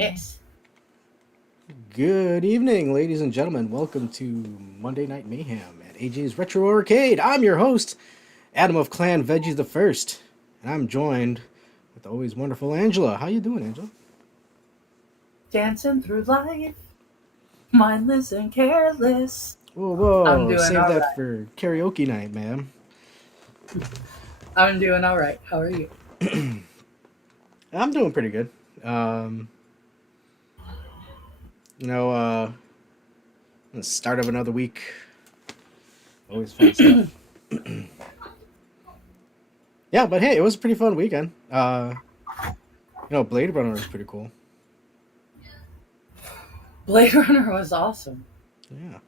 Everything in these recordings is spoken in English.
Yes. Good evening, ladies and gentlemen. Welcome to Monday Night Mayhem at AJ's Retro Arcade. I'm your host, Adam of Clan Veggie the First, and I'm joined with the always wonderful Angela. How you doing, Angela? Dancing through life, mindless and careless. Whoa, I'm whoa! doing Save all that right. for karaoke night, ma'am. I'm doing all right. How are you? I'm doing pretty good. Um, you know, the start of another week. Always fun stuff. Yeah, but hey, it was a pretty fun weekend. Blade Runner was pretty cool. Blade Runner was awesome. Yeah.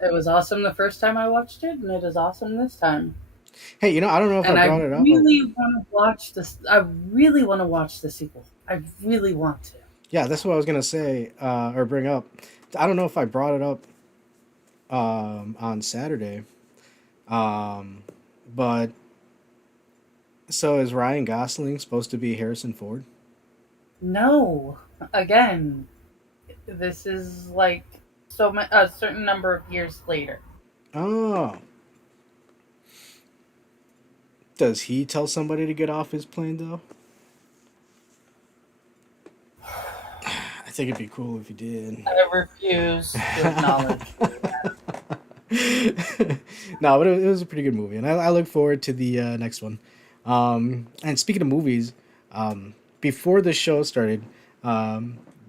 It was awesome the first time I watched it, and it is awesome this time. Hey, I don't know if I And I brought it up. Oh, really want to watch this. I really want to watch the sequel. I really want to. yeah, that's what I was gonna say or bring up. I don't know if I brought it up on Saturday, um, but so is Ryan Gosling supposed to be Harrison Ford? No, again, this is like a certain number of years later. Oh, does he tell somebody to get off his plane though? I think it'd be cool if he did. I refuse to acknowledge. No, but it was a pretty good movie, and I look forward to the next one. And speaking of movies, before the show started,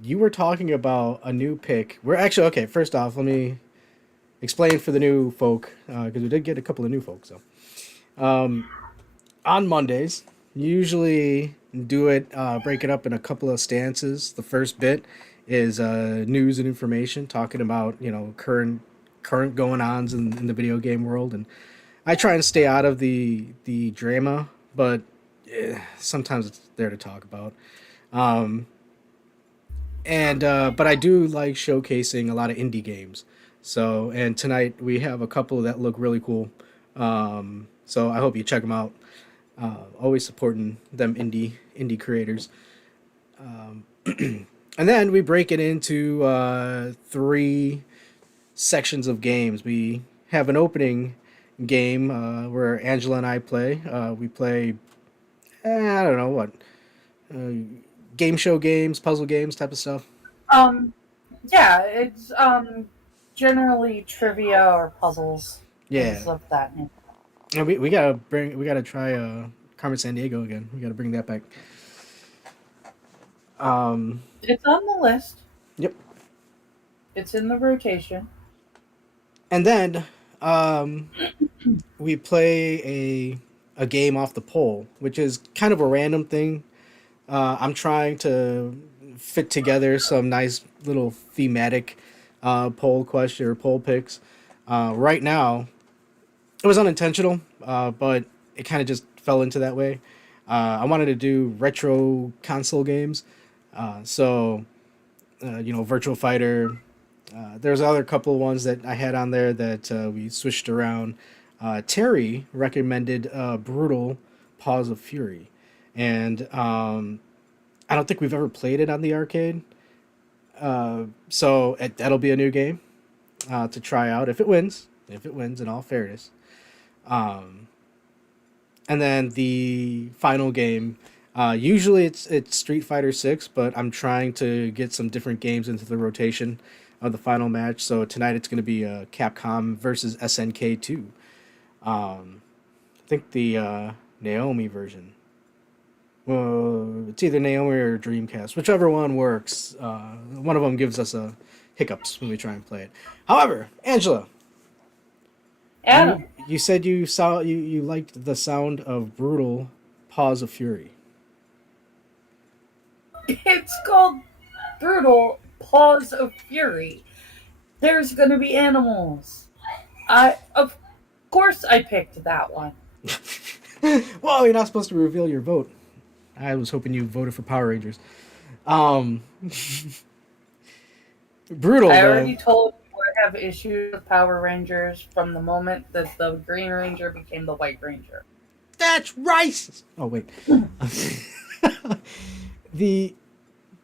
you were talking about a new pick. We're actually okay. First off, let me explain for the new folk because we did get a couple of new folks. So on Mondays, usually do it break it up in a couple of stances. The first bit is news and information, talking about current going ons in the video game world, and I try and stay out of the drama, but sometimes it's there to talk about. Um, and but I do like showcasing a lot of indie games. So and tonight we have a couple that look really cool. So I hope you check them out. Always supporting them indie creators. And then we break it into three sections of games. We have an opening game where Angela and I play. We play, I don't know what, uh, game show games, puzzle games, type of stuff. Um, yeah, it's generally trivia or puzzles, Yeah, things of that nature. and we gotta try Carmen San Diego again. We gotta bring that back. Um, It's on the list. yep. It's in the rotation. And then um, we play a game off the pole, which is kind of a random thing. I'm trying to fit together some nice little thematic poll question or poll picks. Right now, it was unintentional, but it kind of just fell into that way. I wanted to do retro console games, so Virtual Fighter. There's other couple of ones that I had on there that we switched around. Terry recommended Brutal Paws of Fury, and I don't think we've ever played it on the arcade. That'll be a new game to try out if it wins. If it wins, in all fairness. Um, and then the final game. Usually it's Street Fighter 6, but I'm trying to get some different games into the rotation of the final match. So tonight it's going to be Capcom versus SNK 2. I think the Naomi version. Well, it's either Naomi or Dreamcast, whichever one works. One of them gives us a hiccups when we try and play it. However, Angela, Adam, you said you liked the sound of Brutal Paws of Fury. it's called Brutal Paws of Fury. There's gonna be animals. Of course, I picked that one. Well, you're not supposed to reveal your vote. I was hoping you voted for Power Rangers. Um, Brutal I though. already told you I have issues with Power Rangers from the moment that the Green Ranger became the White Ranger. That's racist. Oh wait. the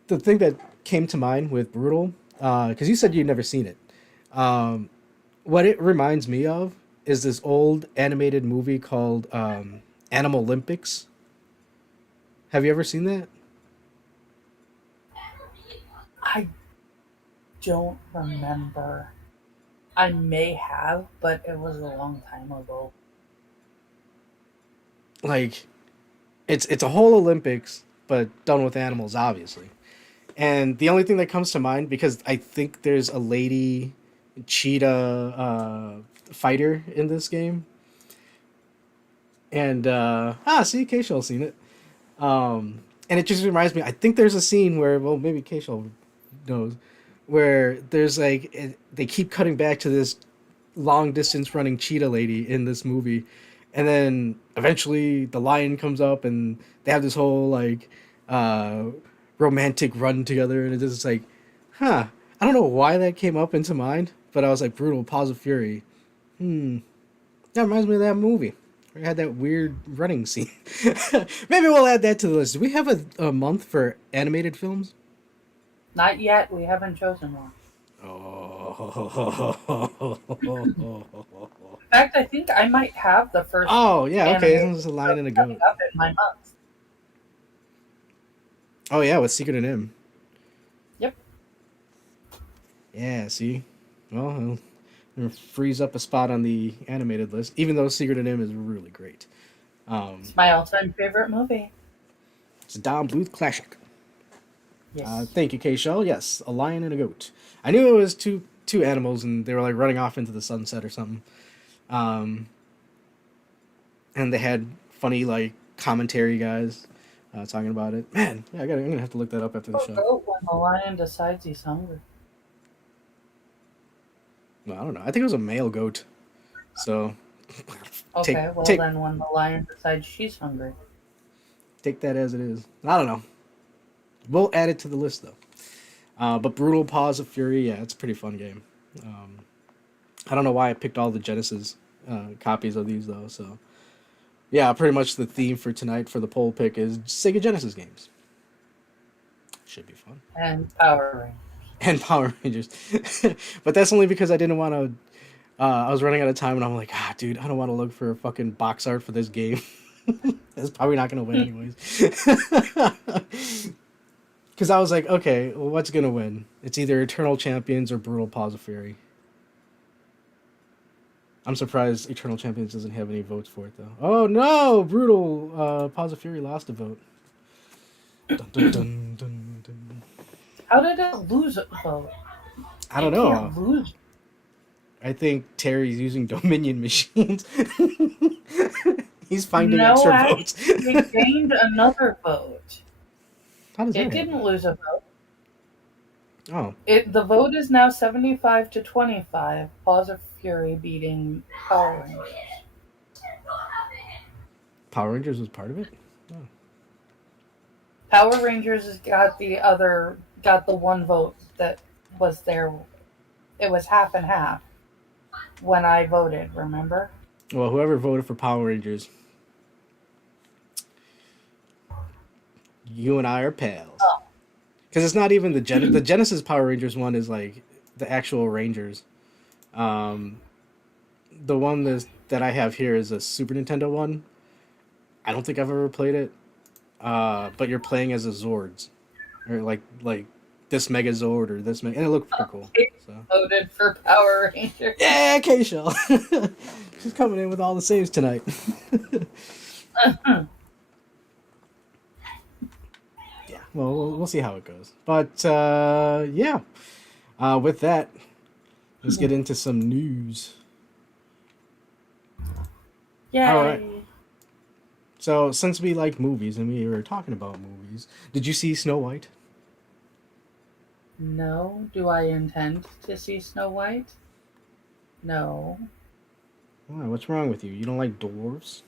the thing that came to mind with Brutal, because you said you'd never seen it. Um, what it reminds me of is this old animated movie called Animal Olympics. Have you ever seen that? I don't remember. I may have, but it was a long time ago. Like, it's a whole Olympics, but done with animals, obviously. And the only thing that comes to mind, because I think there's a lady cheetah fighter in this game, and see, Keisha's seen it. And it just reminds me. I think there's a scene where, well, maybe Keisha knows, where there's like they keep cutting back to this long distance running cheetah lady in this movie, and then eventually the lion comes up and they have this whole like uh, romantic run together, and it's just like, huh. I don't know why that came up into mind, but I was like, Brutal, Pause of Fury. Hmm, that reminds me of that movie. We had that weird running scene. Maybe we'll add that to the list. Do we have a month for animated films? Not yet. We haven't chosen one. Oh. In fact, I think I might have the first Oh, yeah, okay. animated There's a lion film and a coming goat. up in my month. Oh, yeah, with Secret and M. Yep. Yeah, see? Well, it'll freeze up a spot on the animated list, even though Secret and M is really great. It's my all-time favorite movie. It's a Don Bluth classic. Yes. Thank you, K Shell. Yes, a lion and a goat. I knew it was two animals, and they were like running off into the sunset or something. Um, and they had funny like commentary guys talking about it. Man, yeah, I'm gonna have to look that up after the Oh, show. goat when the lion decides he's hungry. Well, I don't know. I think it was a male goat. So take Okay, well take then when the lion decides she's hungry. take that as it is. I don't know. We'll add it to the list though. But Brutal Paws of Fury, yeah, it's a pretty fun game. Um, I don't know why I picked all the Genesis copies of these though. So yeah, pretty much the theme for tonight for the poll pick is Sega Genesis games. Should be fun. And Power Rangers. And Power Rangers. But that's only because I didn't want to. I was running out of time, and I'm like, dude, I don't want to look for fucking box art for this game. It's probably not gonna win anyways. Because I was like, okay, well, what's gonna win? It's either Eternal Champions or Brutal Paws of Fury. I'm surprised Eternal Champions doesn't have any votes for it though. Oh no, Brutal Paws of Fury lost a vote. Dun, dun, dun, dun, dun. How did it lose a vote? I don't It know. can't lose. I think Terry's using Dominion machines. He's finding No, extra votes. actually, it gained another vote. How does that It happen? didn't lose a vote. Oh, The vote is now 75 to 25. Paws of Fury beating Power Rangers. Power Rangers was part of it? Oh. Power Rangers has got the one vote that was there. It was half and half when I voted, remember? Well, whoever voted for Power Rangers, you and I are pals. Oh, Because it's not even the Genesis Power Rangers one is like the actual Rangers. Um, the one that I have here is a Super Nintendo one. I don't think I've ever played it. But you're playing as a Zords, or like this Mega Zord or this Mega, and it looked pretty cool. it So voted for Power Rangers. yeah, K Shell. She's coming in with all the saves tonight. Yeah, well, we'll see how it goes. But yeah, with that, let's get into some news. Yay! All right. So since we like movies and we were talking about movies, did you see Snow White? No. Do I intend to see Snow White? No. Why? What's wrong with you? You don't like dwarves?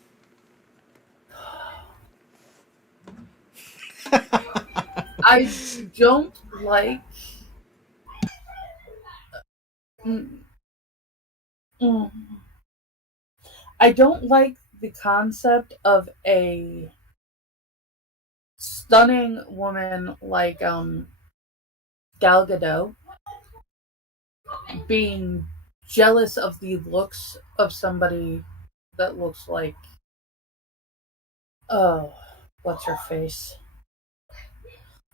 I don't like. Mm, mm. I don't like the concept of a stunning woman like Gal Gadot being jealous of the looks of somebody that looks like, oh, what's her face?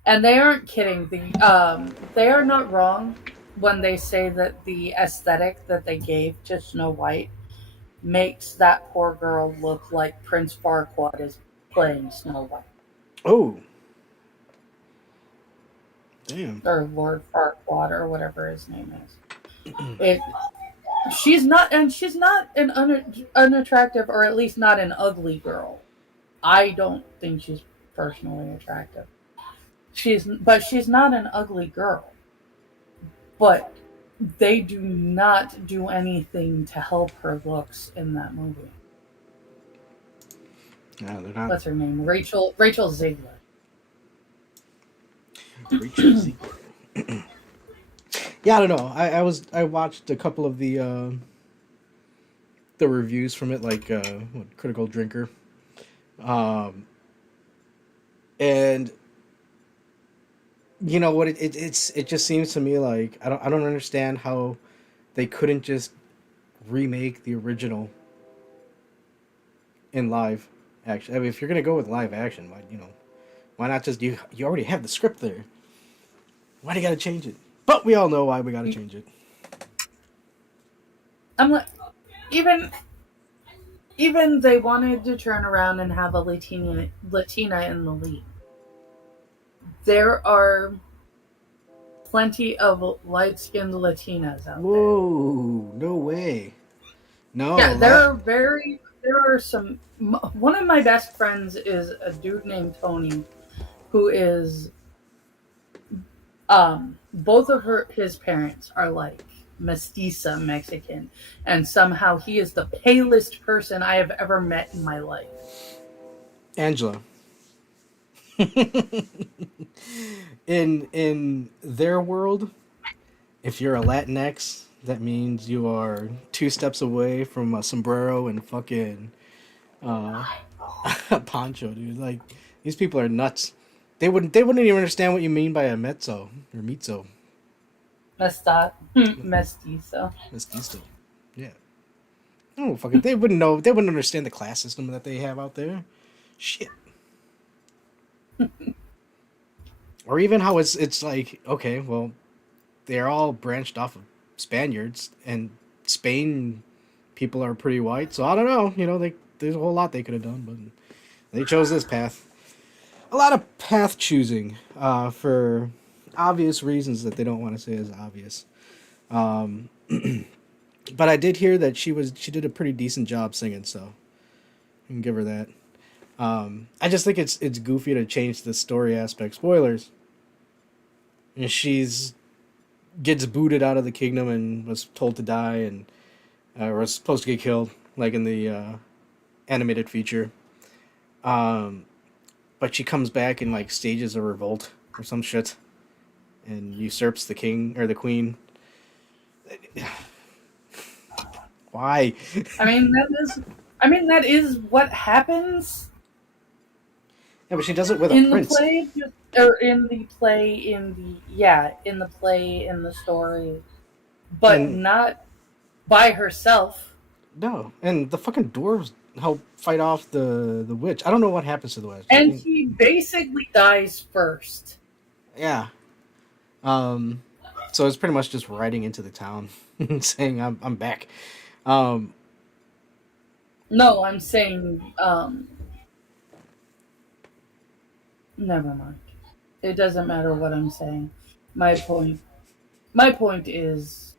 And they aren't kidding. They are not wrong when they say that the aesthetic that they gave to Snow White makes that poor girl look like Prince Farquaad is playing Snow White, Oh, damn. or Lord Farquaad, or whatever his name is. It she's not an unattractive, or at least not an ugly girl. I don't think she's personally attractive. She's not an ugly girl. But they do not do anything to help her looks in that movie. No, they're not. What's her name? Rachel Ziegler. Rachel Ziegler. Yeah, I don't know. I watched a couple of the reviews from it, like Critical Drinker, um, and you know what? It just seems to me like I don't understand how they couldn't just remake the original in live action. I mean, if you're gonna go with live action, why not just you already have the script there? Why do you gotta change it? But we all know why we gotta change it. I'm like, even even they wanted to turn around and have a Latina in the lead. There are plenty of light skinned Latinas out there. Whoa! No way. Yeah, No, that there are some. One of my best friends is a dude named Tony, who is both of his parents are like mestiza Mexican, and somehow he is the palest person I have ever met in my life. Angela. In their world, if you're a Latinx, that means you are 2 steps away from a sombrero and fucking uh, a poncho, dude. Like these people are nuts. They wouldn't even understand what you mean by a mezzo or mezzo. Mestizo. Mestizo. Yeah. Oh fucking they wouldn't know they wouldn't understand the class system that they have out there. Shit. Or even how it's like, okay, well, they're all branched off of Spaniards, and Spain people are pretty white, so I don't know, there's a whole lot they could have done, but they chose this path. A lot of path choosing, for obvious reasons that they don't want to say is obvious. Um, but I did hear that she did a pretty decent job singing, so I can give her that. I just think it's goofy to change the story aspect. Spoilers. And she's gets booted out of the kingdom and was told to die, and was supposed to get killed, like in the animated feature. Um, but she comes back and like stages a revolt or some shit, and usurps the king or the queen. Why? I mean that is what happens Yeah, but she does it with a in the prince. play, or in the play, in the play, in the story, but And not by herself. no, and the fucking dwarves help fight off the witch. I don't know what happens to the witch. I And mean, she basically dies first. yeah. Um, so it's pretty much just riding into the town saying I'm back. Um, No, I'm saying, never mind. It doesn't matter what I'm saying. My point, my point is,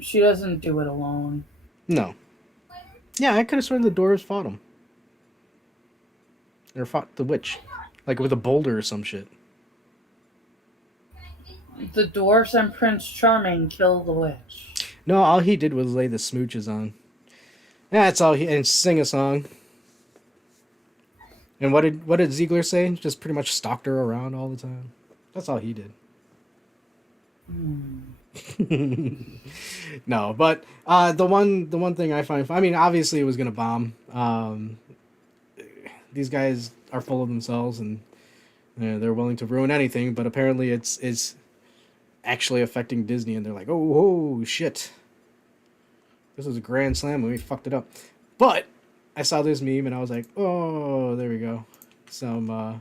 she doesn't do it alone. no. Yeah, I could have sworn the dwarves fought him. Or fought the witch. Like with a boulder or some shit. The dwarfs and Prince Charming kill the witch. No, all he did was lay the smooches on. Yeah, that's all and sing a song. And what did Ziegler say? Just pretty much stalked her around all the time. That's all he did. No, but the one thing I find, I mean, obviously it was gonna bomb. These guys are full of themselves, and they're willing to ruin anything. But apparently, it's actually affecting Disney, and they're like, oh shit, this was a grand slam and we fucked it up. But I saw this meme and I was like, oh, there we go, some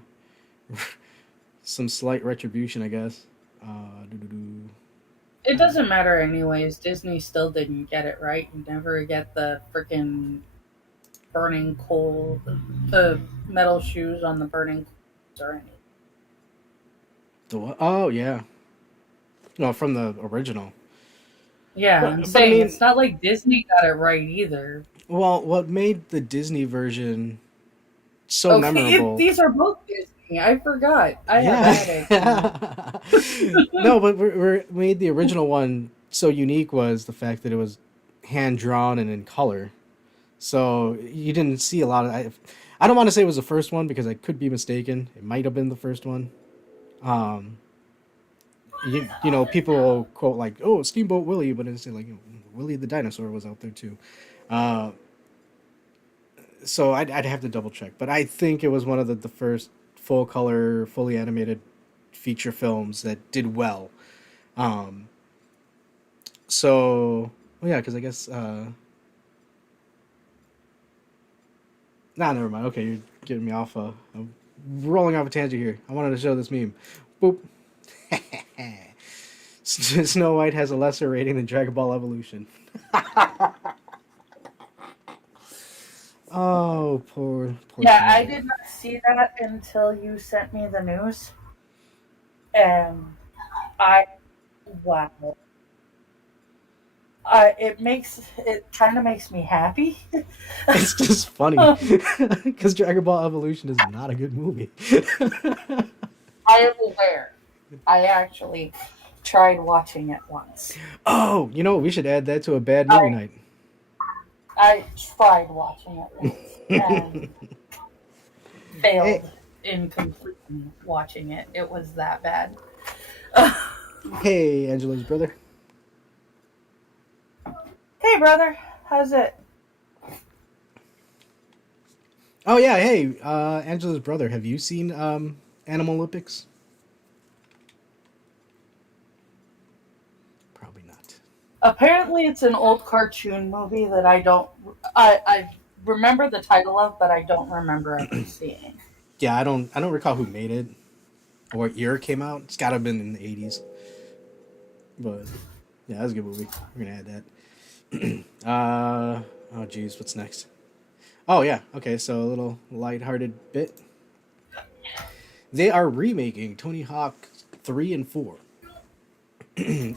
some slight retribution, I guess. Doo-doo-doo. It doesn't matter anyways. Disney still didn't get it right. You never get the freaking burning coal, the metal shoes on the burning coals or anything. The what? Oh yeah, no, from the original. Yeah, I'm But I saying mean, it's not like Disney got it right either. well, what made the Disney version so Okay, memorable? these are both Disney. I forgot. I have a Yeah. headache tonight. No, but we made the original one so unique was the fact that it was hand drawn and in color. So you didn't see a lot of. I don't want to say it was the first one because I could be mistaken. It might have been the first one. Um, you know, people will quote like, "Oh, Steamboat Willie," but it's like, Willie the dinosaur was out there too. Uh, so I'd have to double check, but I think it was one of the first full color, fully animated feature films that did well. Um, so well, yeah, because I guess nah, never mind. Okay, you're getting me off. I'm rolling off a tangent here. I wanted to show this meme. Boop. Snow White has a lesser rating than Dragon Ball Evolution. Oh, poor Yeah, Snow I White. did not see that until you sent me the news. And I, wow. It kind of makes me happy. It's just funny because Dragon Ball Evolution is not a good movie. I am aware. I actually tried watching it once. Oh, you know what? We should add that to a bad movie I night. I tried watching it once and Hey, failed in completing watching it. It was that bad. hey, Angela's brother. Hey, brother, how's it? Oh yeah, hey, Angela's brother. Have you seen Animal Olympics? Probably not. Apparently, it's an old cartoon movie that I don't. I remember the title of, but I don't remember ever seeing. Yeah, I don't recall who made it or what year it came out. It's got to have been in the 80s. But yeah, that's a good movie. We're gonna add that. Oh geez, what's next? Oh yeah, okay. So a little lighthearted bit. They are remaking Tony Hawk 3 and 4,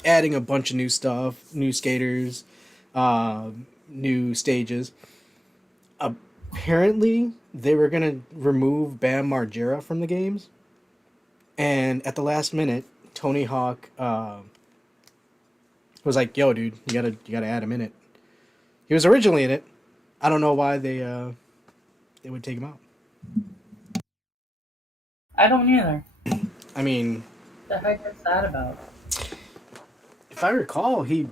adding a bunch of new stuff, new skaters, new stages. Apparently, they were gonna remove Bam Margera from the games, and at the last minute, Tony Hawk was like, "Yo, dude, you gotta add him in it." He was originally in it. I don't know why they would take him out. I don't either. I mean, The heck is that about? if I recall, he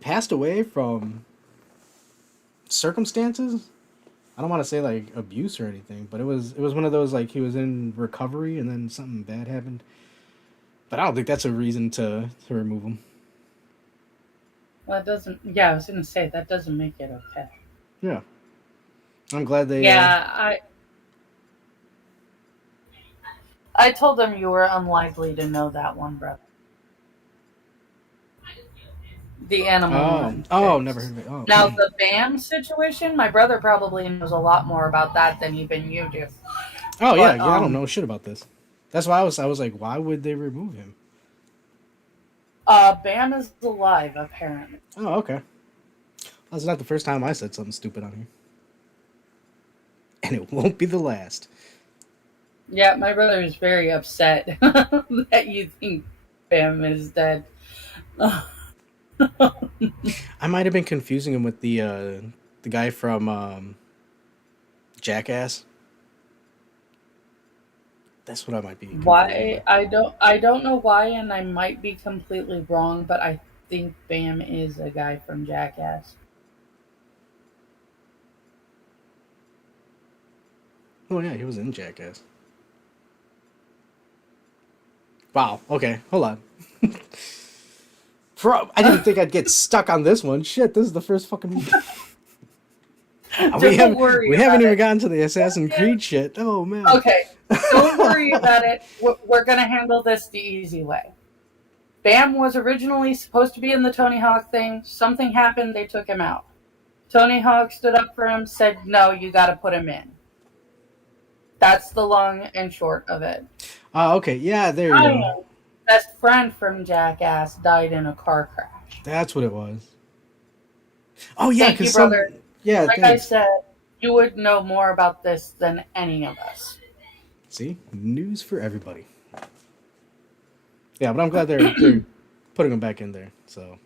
passed away from circumstances. I don't want to say like abuse or anything, but it was one of those like he was in recovery and then something bad happened. But I don't think that's a reason to remove him. Well, that doesn't. Yeah, I was gonna say that doesn't make it okay. Yeah, I'm glad they. Yeah, I told them you were unlikely to know that one, brother. The animal Never Olympics. heard of it. Oh, Now the BAM situation, my brother probably knows a lot more about that than even you do. oh yeah, But yeah. I don't know shit about this. That's why I was like, why would they remove him? BAM is alive apparently. Oh, okay. That's not the first time I said something stupid on here, and it won't be the last. Yeah, my brother is very upset that you think BAM is dead. I might have been confusing him with the guy from Jackass. That's what I might be confusing him Why with. I don't know why, and I might be completely wrong, but I think Bam is a guy from Jackass. Oh yeah, he was in Jackass. Wow. Okay. Hold on. I didn't think I'd get stuck on this one. Shit, this is the first fucking. we Don't haven't worry we haven't about even it. gotten to the Assassin's Creed shit. Oh man. Okay, don't worry about it. We're going to handle this the easy way. Bam was originally supposed to be in the Tony Hawk thing. Something happened, they took him out. Tony Hawk stood up for him, said, no, you got to put him in. That's the long and short of it. Okay. Yeah. There you go. Ryan's best friend from Jackass died in a car crash. That's what it was. Oh yeah, Thank you, because brother. Yeah. Like I Thanks. said, you would know more about this than any of us. See, news for everybody. Yeah, but I'm glad they're putting them back in there. So,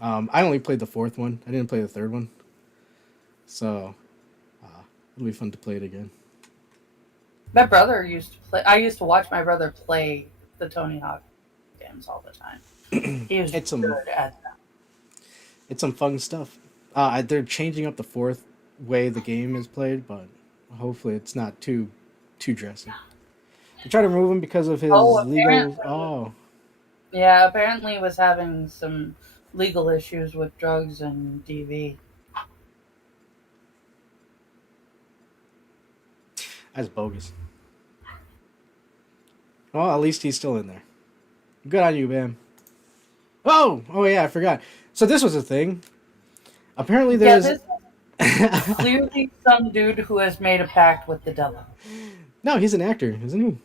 I only played the fourth one. I didn't play the third one. So, it'll be fun to play it again. My brother used to play. I used to watch my brother play the Tony Hawk games all the time. He was It's good some at that. it's some fun stuff. They're changing up the fourth way the game is played, but hopefully it's not too drastic. They try to remove him because of Oh, his legal. apparently, Oh, yeah, apparently was having some legal issues with drugs and DV. that's bogus. Well, at least he's still in there. Good on you, Bam. Oh yeah, I forgot. So this was a thing. Apparently Yeah, there's this is clearly some dude who has made a pact with the devil. no, he's an actor, isn't he?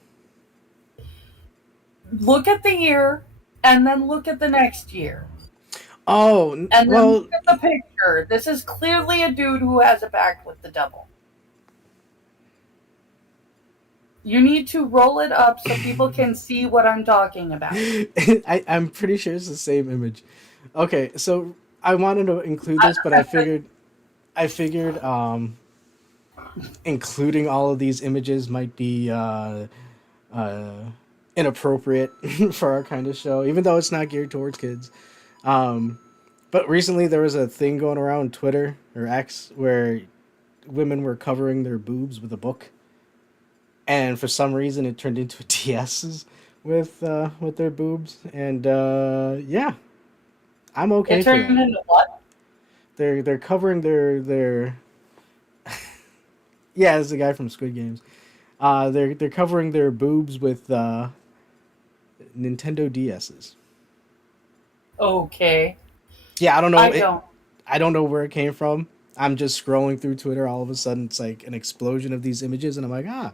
Look at the year, and then look at the next year. Oh And then well, look at the picture. This is clearly a dude who has a pact with the devil. You need to roll it up so people can see what I'm talking about. I'm pretty sure it's the same image. Okay, so I wanted to include this, but I figured including all of these images might be uh, inappropriate for our kind of show, even though it's not geared towards kids. Um, but recently there was a thing going around Twitter or X where women were covering their boobs with a book, and for some reason it turned into TSs with their boobs, and yeah, I'm okay It for turned that. into what? They're covering their yeah, it's the guy from Squid Games. They're covering their boobs with Nintendo DSs. Okay. Yeah, I don't know I it. don't. I don't know where it came from. I'm just scrolling through Twitter. All of a sudden, it's like an explosion of these images, and I'm like, I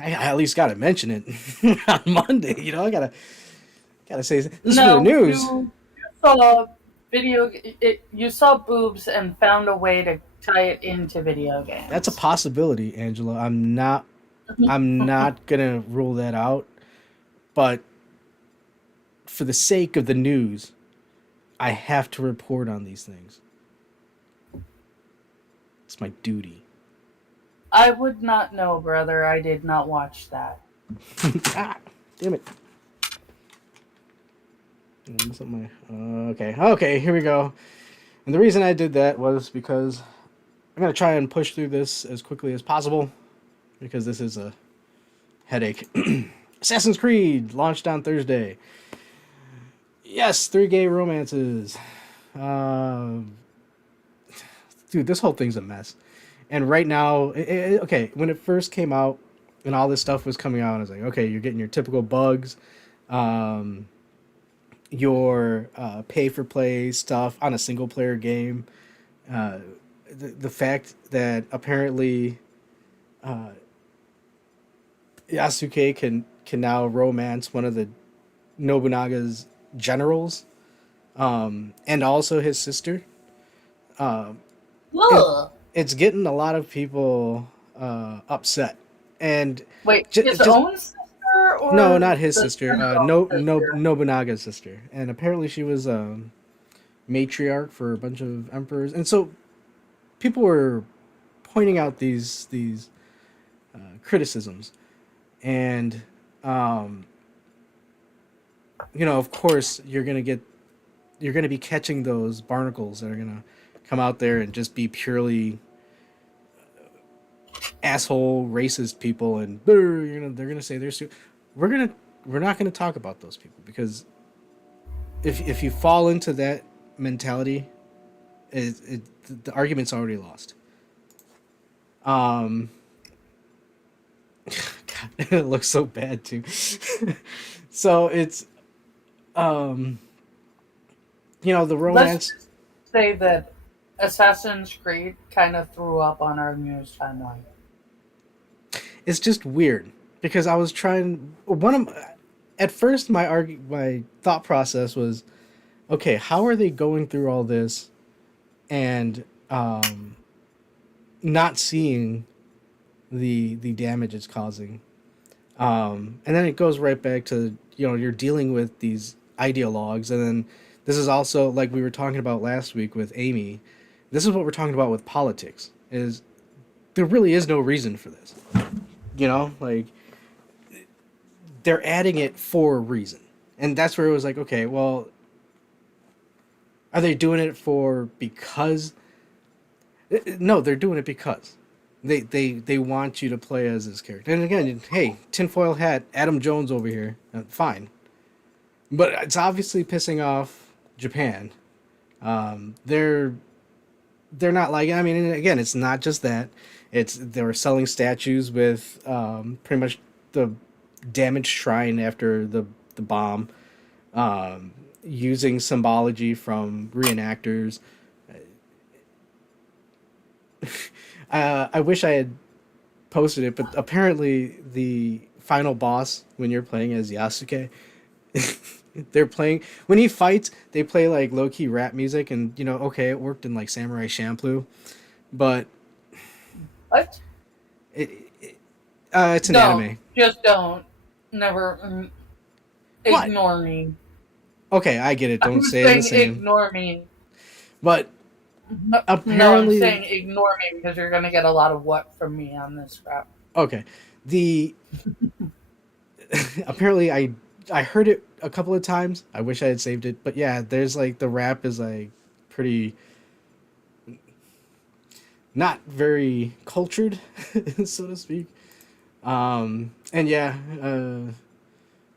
at least gotta mention it on Monday. You know, I gotta say this is for the No, news. you saw you saw boobs and found a way to tie it into video That's a games. possibility, Angela. I'm not gonna rule that out, but for the sake of the news, I have to report on these things. It's my duty. I would not know, brother. I did not watch that. Ah, damn it. Okay, here we go. And the reason I did that was because I'm gonna try and push through this as quickly as possible because this is a headache. Assassin's Creed launched on Thursday. Yes, 3 gay romances. Uh, dude, this whole thing's a mess. And right now, okay, when it first came out and all this stuff was coming out, I was like, okay, you're getting your typical bugs, um, your pay for play stuff on a single player game. Uh, the fact that apparently Yasuke can now romance one of the Nobunaga's generals, and also his sister. Um, it, Ugh. it's getting a lot of people upset, and Wait, his just own sister no, or not his the sister. general No, sister? Nobunaga's sister, and apparently she was matriarch for a bunch of emperors, and so people were pointing out these criticisms, and um, of course, you're gonna be catching those barnacles that are gonna come out there and just be purely asshole racist people, and they're gonna say we're gonna we're not gonna talk about those people, because if you fall into that mentality, the argument's already lost. Um, God, it looks so bad too. So it's um, the Let's romance. just say that Assassin's Creed kind of threw up on our news timeline. It's just weird because I was trying one of at first my thought process was, okay, how are they going through all this and not seeing the damage it's causing. And then it goes right back to, you're dealing with these ideologues, and then this is also, like we were talking about last week with Amy. This is what we're talking about with politics. Is there really is no reason for this? Like they're adding it for a reason, and that's where it was like, okay, well, are they doing it for because? No, they're doing it because they want you to play as this character. And again, hey, tinfoil hat, Adam Jones over here, fine, but it's obviously pissing off Japan. They're not like, I mean, again, it's not just that. It's they were selling statues with pretty much the damaged shrine after the bomb, using symbology from reenactors. I wish I had posted it, but apparently the final boss, when you're playing as Yasuke, they're playing when he fights. They play like low key rap music, and okay, it worked in like Samurai Champloo, but What? it's an Don't. anime. Just don't. Never. What? Ignore me. Okay, I get it. Don't I'm say it in the saying same. ignore me. But No, I'm apparently, saying ignore me because you're going to get a lot of what from me on this crap. okay, the apparently I heard it a couple of times. I wish I had saved it, but yeah, there's like the rap is like pretty not very cultured, so to speak. And yeah,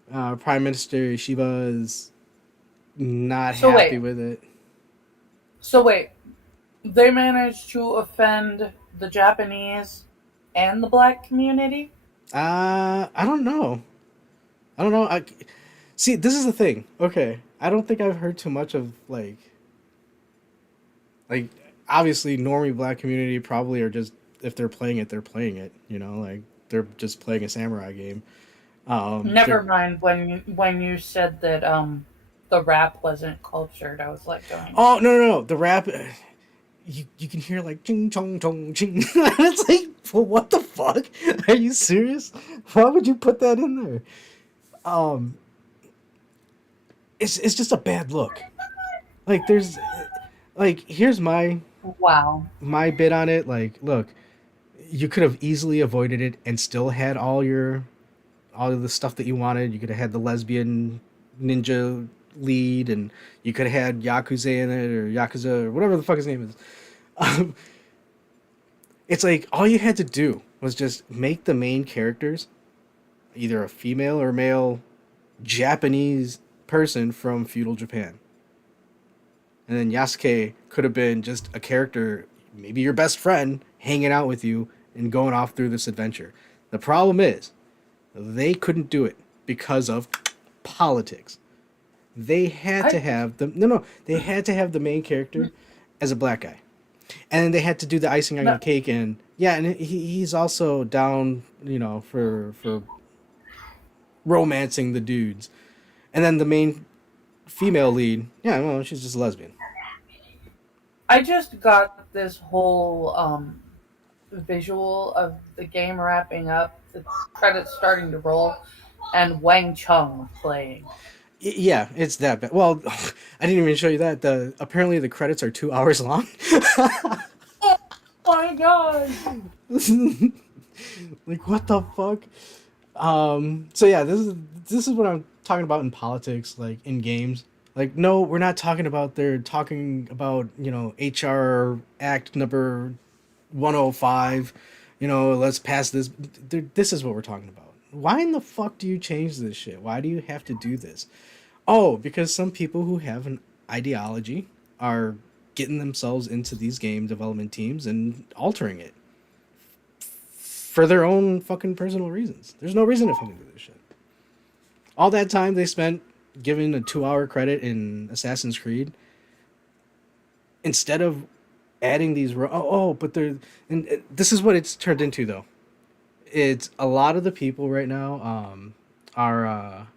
Prime Minister Shiba is not So happy wait. with it. So wait. They managed to offend the Japanese and the black community? I don't know. I don't know. See. This is the thing. Okay, I don't think I've heard too much of like obviously normie black community probably are just, if they're playing it, they're playing it. Like they're just playing a samurai game. Never mind when you said that the rap wasn't cultured. I was like going, Oh, no, the rap. You can hear like ching chong chong ching. It's like, well, what the fuck? Are you serious? Why would you put that in there? Um, it's just a bad look. Like there's like here's wow. my bit on it. Like, look, you could have easily avoided it and still had all of the stuff that you wanted. You could have had the lesbian ninja lead, and you could have had Yakuza in it, or Yakuza, or whatever the fuck his name is. Um, it's like all you had to do was just make the main characters either a female or male Japanese person from feudal Japan. And then Yasuke could have been just a character, maybe your best friend, hanging out with you and going off through this adventure. The problem is, they couldn't do it because of politics. They had to I have the no no. They had to have the main character as a black guy, and then they had to do the icing on the no, cake. And yeah, and he's also down, for romancing the dudes. And then the main female lead, yeah, well, she's just a lesbian. I just got this whole visual of the game wrapping up, the credits starting to roll, and Wang Chung playing. Yeah, it's that bad. Well, I didn't even show you that. The apparently the credits are 2 hours long. Oh my god! Like what the fuck? So yeah, this is what I'm talking about in politics, like in games. Like, no, we're not talking about, they're talking about, HR Act number 105, let's pass this. This is what we're talking about. Why in the fuck do you change this shit? Why do you have to do this? Oh, because some people who have an ideology are getting themselves into these game development teams and altering it for their own fucking personal reasons. There's no reason to fucking do this shit. All that time they spent giving a 2-hour credit in Assassin's Creed, instead of adding these but they're, and this is what it's turned into though. It's a lot of the people right now are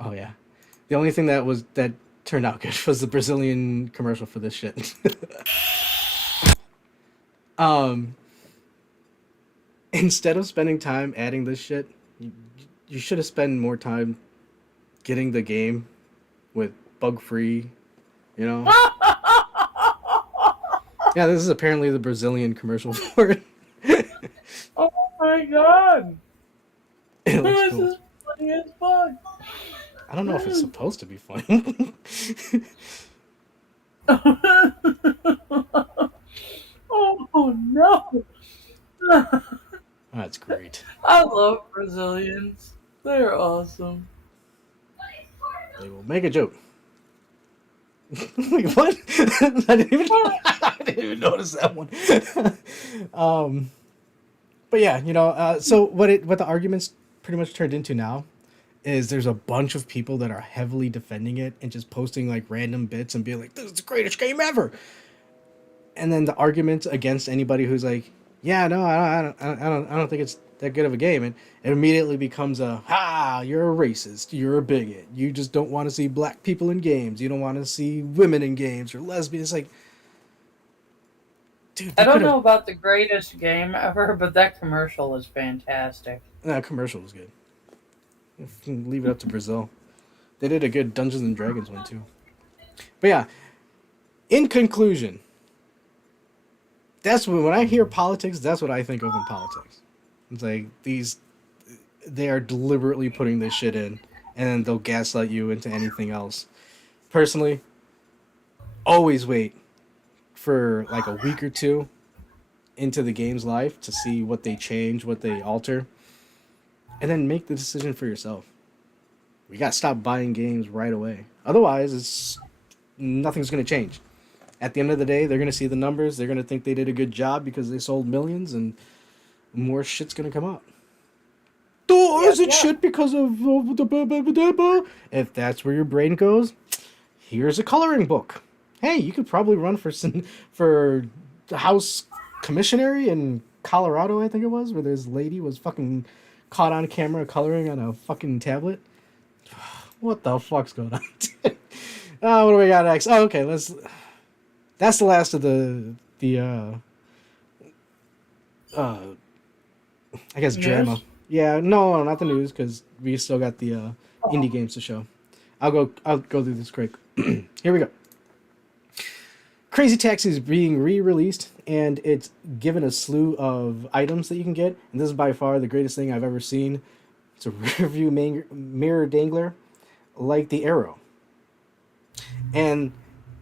oh yeah. The only thing that turned out good was the Brazilian commercial for this shit. um Instead of spending time adding this shit, you should have spent more time getting the game with bug free, you know. Yeah, this is apparently the Brazilian commercial for it. Oh my god! It looks This cool. is funny as fuck. I don't know if it's supposed to be funny. Oh no! That's great. I love Brazilians. They're awesome. They will make a joke. Wait, what? I didn't even notice that one. But yeah, so what the arguments pretty much turned into now is there's a bunch of people that are heavily defending it and just posting like random bits and being like, "This is the greatest game ever." And then the argument against anybody who's like, "Yeah, no, I don't think it's that good of a game," and it immediately becomes you're a racist, you're a bigot, you just don't want to see black people in games, you don't want to see women in games or lesbians. It's like, dude, I don't know about the greatest game ever, but that commercial was fantastic. That commercial was good. Leave it up to Brazil. They did a good Dungeons and Dragons one too. But yeah, in conclusion, that's when I hear politics, that's what I think of in politics. It's like they are deliberately putting this shit in, and then they'll gaslight you into anything else. Personally, always wait for like a week or two into the game's life to see what they change, what they alter, and then make the decision for yourself. We gotta stop buying games right away. Otherwise, nothing's gonna change. At the end of the day, they're gonna see the numbers. They're gonna think they did a good job because they sold millions, and more shit's gonna come out. Is it shit because of the? If that's where your brain goes, here's a coloring book. Hey, you could probably run for the House Commissionary in Colorado, I think it was, where this lady was fucking caught on camera coloring on a fucking tablet. What the fuck's going on? What do we got next? Oh, okay, that's the last of the I guess drama. News? Yeah, no, not the news, because we still got the indie games to show. I'll go through this quick. Here we go. Crazy Taxi is being re-released, and it's given a slew of items that you can get, and this is by far the greatest thing I've ever seen. It's a rearview mirror dangler, like the Arrow. And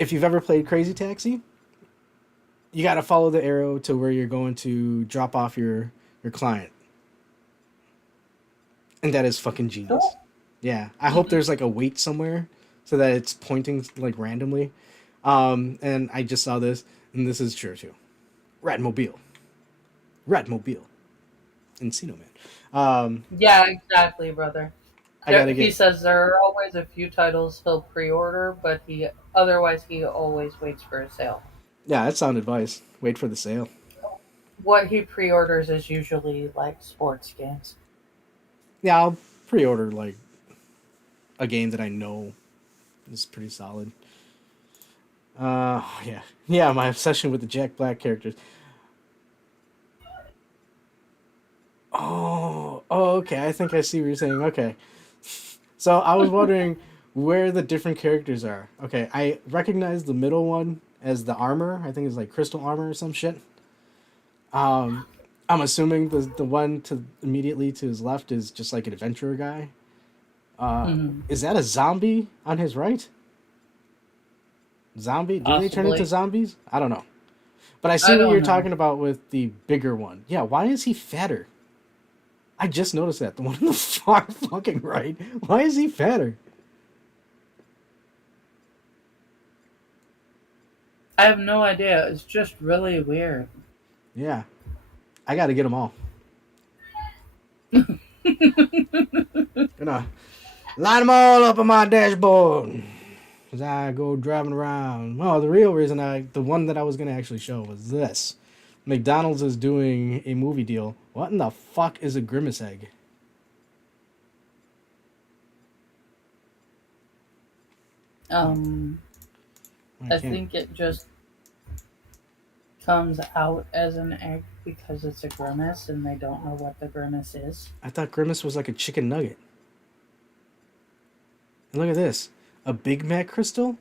if you've ever played Crazy Taxi, you got to follow the arrow to where you're going to drop off your client. And that is fucking genius. Yeah, I hope there's like a weight somewhere so that it's pointing like randomly. And I just saw this, and this is true too. Ratmobile. Encino Man. Yeah, exactly, brother. He says there are always a few titles he'll pre-order, but otherwise he always waits for a sale. Yeah, that's sound advice. Wait for the sale. What he pre-orders is usually like sports games. Yeah, I'll pre-order like a game that I know is pretty solid. Yeah, my obsession with the Jack Black characters. Oh, okay. I think I see what you're saying. Okay, so I was wondering where the different characters are. Okay, I recognize the middle one as the armor. I think it's like crystal armor or some shit. I'm assuming the one immediately to his left is just like an adventurer guy. Is that a zombie on his right? Zombie? Do they turn into zombies? I don't know. But I I see what don't you're know. talking about with the bigger one. Yeah, why is he fatter? I just noticed that. The one in the far fucking right. Why is he fatter? I have no idea. It's just really weird. Yeah, I gotta get them all. Gonna line them all up on my dashboard as I go driving around. Well, the real reason the one that I was gonna actually show was this. McDonald's is doing a movie deal. What in the fuck is a grimace egg? Um, I I can't. think it just comes out as an egg because it's a grimace and they don't know what the grimace is. I thought grimace was like a chicken nugget. And look at this. A Big Mac crystal?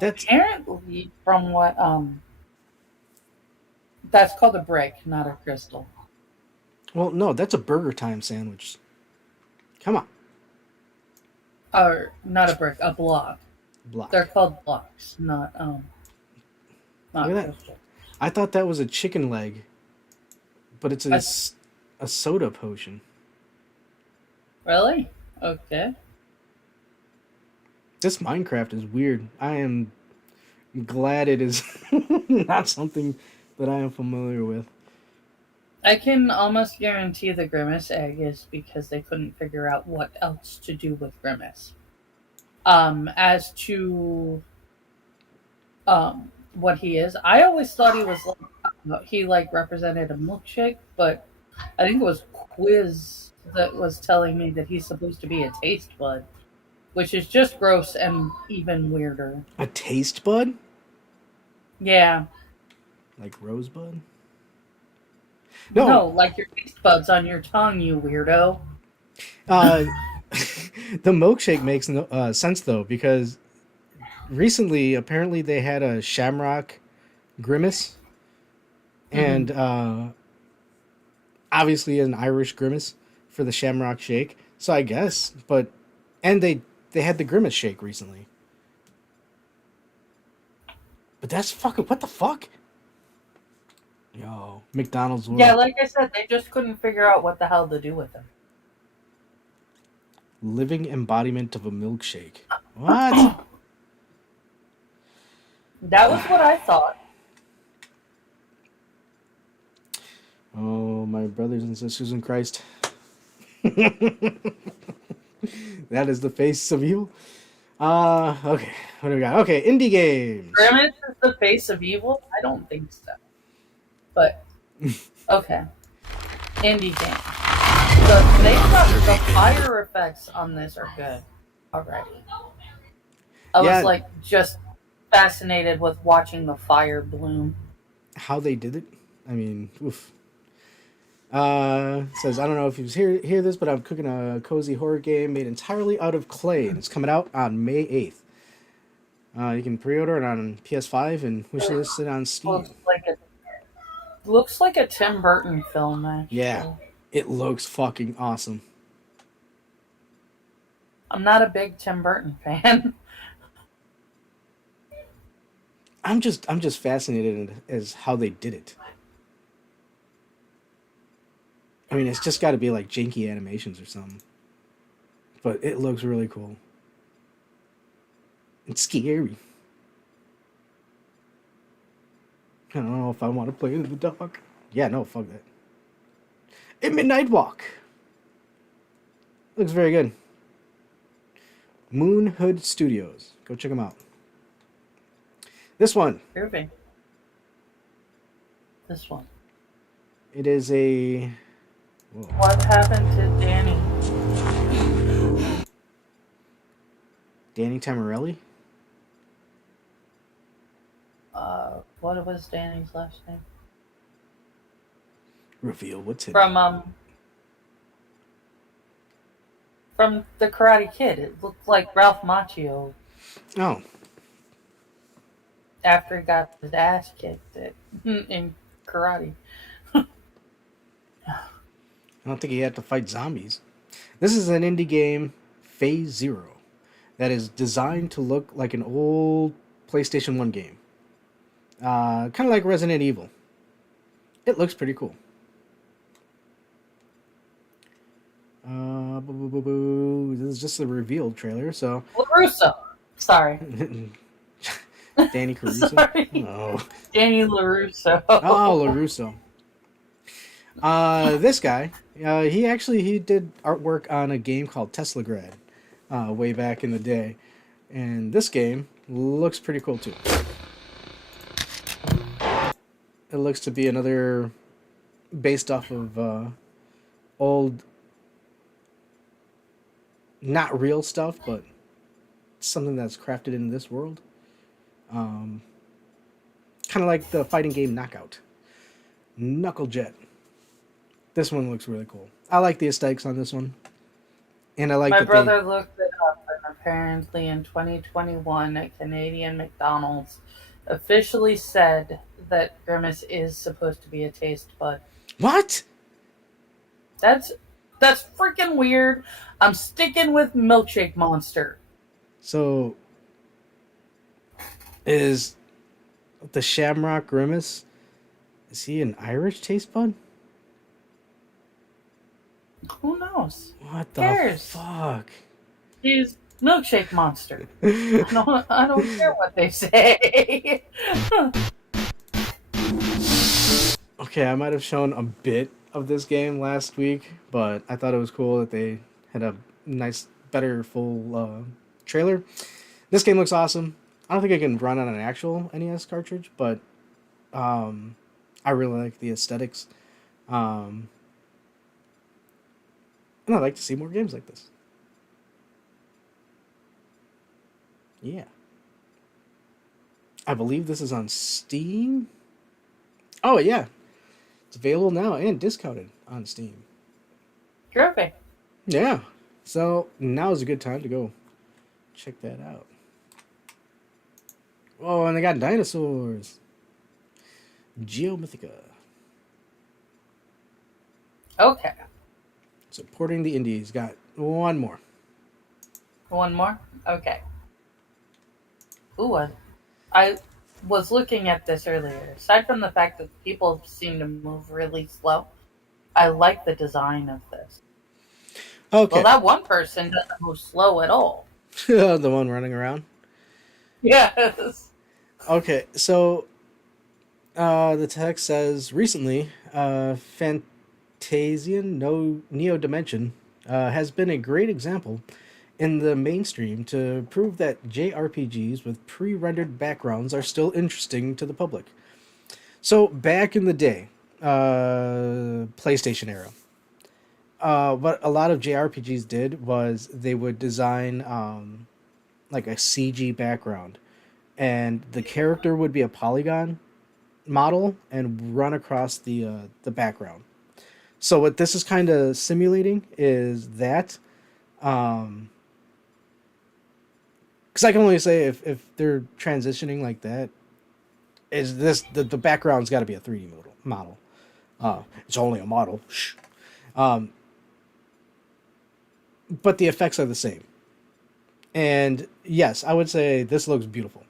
That's Apparently, from what that's called a brick, not a crystal. well, no, that's a Burger Time sandwich. Come on, Or not a brick, a block. They're block. called blocks, Look not at that. crystal. I thought that was a chicken leg, but it's I, a soda potion. really? Okay. This Minecraft is weird. I am glad it is not something that I am familiar with. I can almost guarantee the grimace egg is because they couldn't figure out what else to do with grimace. As to what he is, I always thought he was like he like represented a milkshake, but I think it was Quiz that was telling me that he's supposed to be a taste bud, which is just gross and even weirder. A taste bud? Yeah, Like rosebud? No. no, like your taste buds on your tongue, you weirdo. Uh, the milkshake makes no sense though because recently apparently they had a Shamrock Grimace Hmm. and obviously an Irish Grimace for the Shamrock Shake. So I guess, but and they had the Grimace Shake recently. But that's fucking what the fuck? Yo, McDonald's Yeah, world. like I said, they just couldn't figure out what the hell to do with him. Living embodiment of a milkshake. What? That was what I thought. Oh, my brothers and sisters in Christ. That is the face of evil. Okay. What do we got? Okay, indie games. Grimace is the face of evil? I don't think so. But okay. Indie game. The fire effects on this are good already. I was Yeah, like just fascinated with watching the fire bloom. how they did it. I mean, oof. Says I don't know if you hear this, but I'm cooking a cozy horror game made entirely out of clay, and it's coming out on May 8th. You can pre-order it on PS5 and wishlist it on Steam. Looks like a Tim Burton film Yeah, actually. it looks fucking awesome. I'm not a big Tim Burton fan. I'm just fascinated as how they did it. I mean, it's just got to be like janky animations or something, but it looks really cool. It's scary. I don't know if I want to play in the dark. Yeah, no, fuck that. A Midnight Walk. Looks very good. Moon Hood Studios. Go check them out. This one. Groovy. This one. It is a. Whoa. What happened to Danny? Danny Tamarelli? What was Danny's last name? Reveal what's hidden. From the Karate Kid. It looked like Ralph Macchio Oh, after he got his ass kicked in karate. I don't think he had to fight zombies. This is an indie game, Phase Zero, that is designed to look like an old PlayStation 1 game. Kind of like Resident Evil. It looks pretty cool. This is just a revealed trailer, so LaRusso. Sorry. Danny Caruso. Sorry. Oh, Danny LaRusso. oh, Larusso. This guy, he did artwork on a game called Tesla Grad, way back in the day, and this game looks pretty cool too. It looks to be another based off of old, not real stuff, but something that's crafted in this world. Um, Kind of like the fighting game Knockout, Knucklejet. This one looks really cool. I like the aesthetics on this one, and I like My that they. brother looked it up, and apparently in 2021, a Canadian McDonald's officially said that Grimace is supposed to be a taste bud. What? That's that's freaking weird. I'm sticking with Milkshake Monster. So is the Shamrock Grimace? Is he an Irish taste bud? Who knows? What Who the cares? fuck? He's Milkshake Monster. I don't care what they say. Okay, I might have shown a bit of this game last week, but I thought it was cool that they had a nice, better full trailer. This game looks awesome. I don't think I can run on an actual NES cartridge, but I really like the aesthetics. And I'd like to see more games like this. Yeah. I believe this is on Steam. Oh, yeah. It's available now and discounted on Steam. Groovy. Yeah. So now is a good time to go check that out. Oh, and they got dinosaurs. Geomythica. Okay. Supporting the indies. Got one more. One more? Okay. Ooh, I was looking at this earlier. Aside from the fact that people seem to move really slow, I like the design of this. Okay. Well, that one person doesn't move slow at all. The one running around. Yes. Okay, so the text says recently, Fantasian Neo Dimension has been a great example in the mainstream to prove that JRPGs with pre-rendered backgrounds are still interesting to the public. So back in the day, PlayStation era, what a lot of JRPGs did was they would design like a CG background, and the character would be a polygon model and run across the background. So what this is kind of simulating is that, because I can only say if they're transitioning like that, is this the background's got to be a 3D model. It's only a model. Shh. But the effects are the same. And yes, I would say this looks beautiful.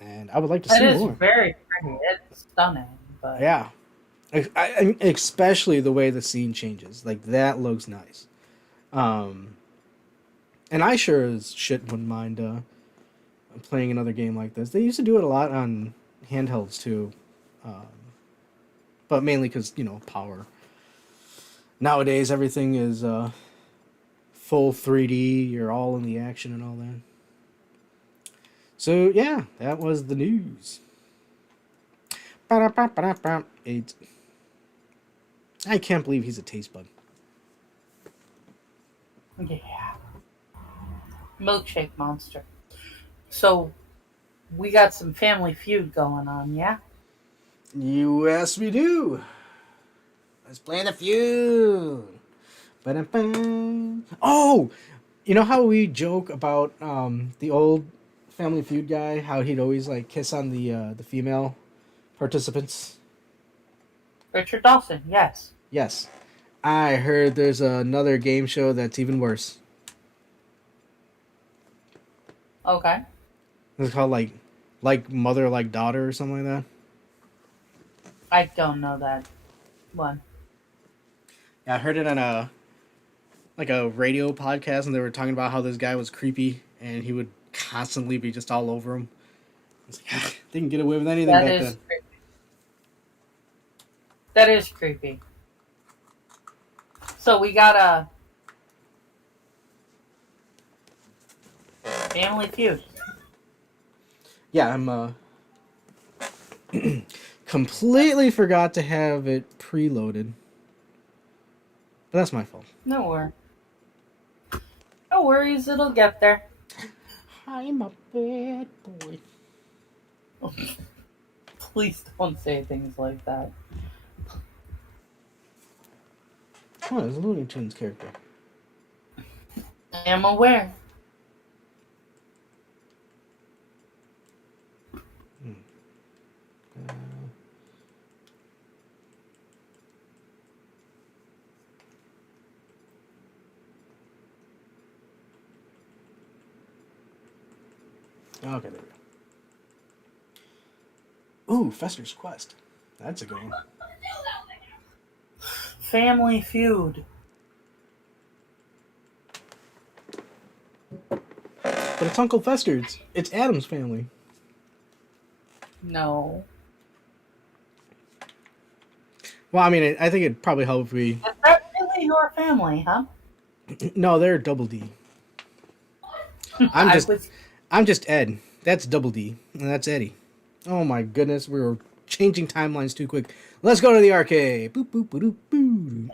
And I would like to see It is more. very pretty. It's stunning. But Yeah. Especially the way the scene changes. Like, that looks nice. And I sure as shit wouldn't mind playing another game like this. They used to do it a lot on handhelds, too. But mainly because, power. Nowadays, everything is full 3D. You're all in the action and all that. So, yeah, that was the news. Eight. I can't believe he's a taste bud. yeah. Milkshake Monster. So, we got some Family Feud going on, yeah? Yes, we do. Let's play the feud. Ba-da-ba. Oh, you know how we joke about the old Family Feud guy? How he'd always like kiss on the female participants. Richard Dawson, yes. Yes, I heard there's another game show that's even worse. Okay. It's called like Like mother, like daughter, or something like that. I don't know that one. Yeah, I heard it on a radio podcast, and they were talking about how this guy was creepy, and he would constantly be just all over him. It's like, they can get away with anything That back is then. creepy. That is creepy. So we got a Family Feud. Yeah, I'm completely forgot to have it preloaded, but that's my fault. No worries. No worries, it'll get there. I'm a bad boy. Please don't say things like that. Oh, there's a Looney Tunes character. I am aware. Uh, okay, there we go. Ooh, Fester's Quest. That's a good one. Family Feud. But it's Uncle Fester's. It's Adam's family. No. Well, I mean, I think it'd probably help if we. Is that really your family, huh? No, they're Double D. I'm just Ed. That's Double D, and that's Eddie. Oh my goodness, we were changing timelines too quick. Let's go to the arcade. Boop boop boop boop.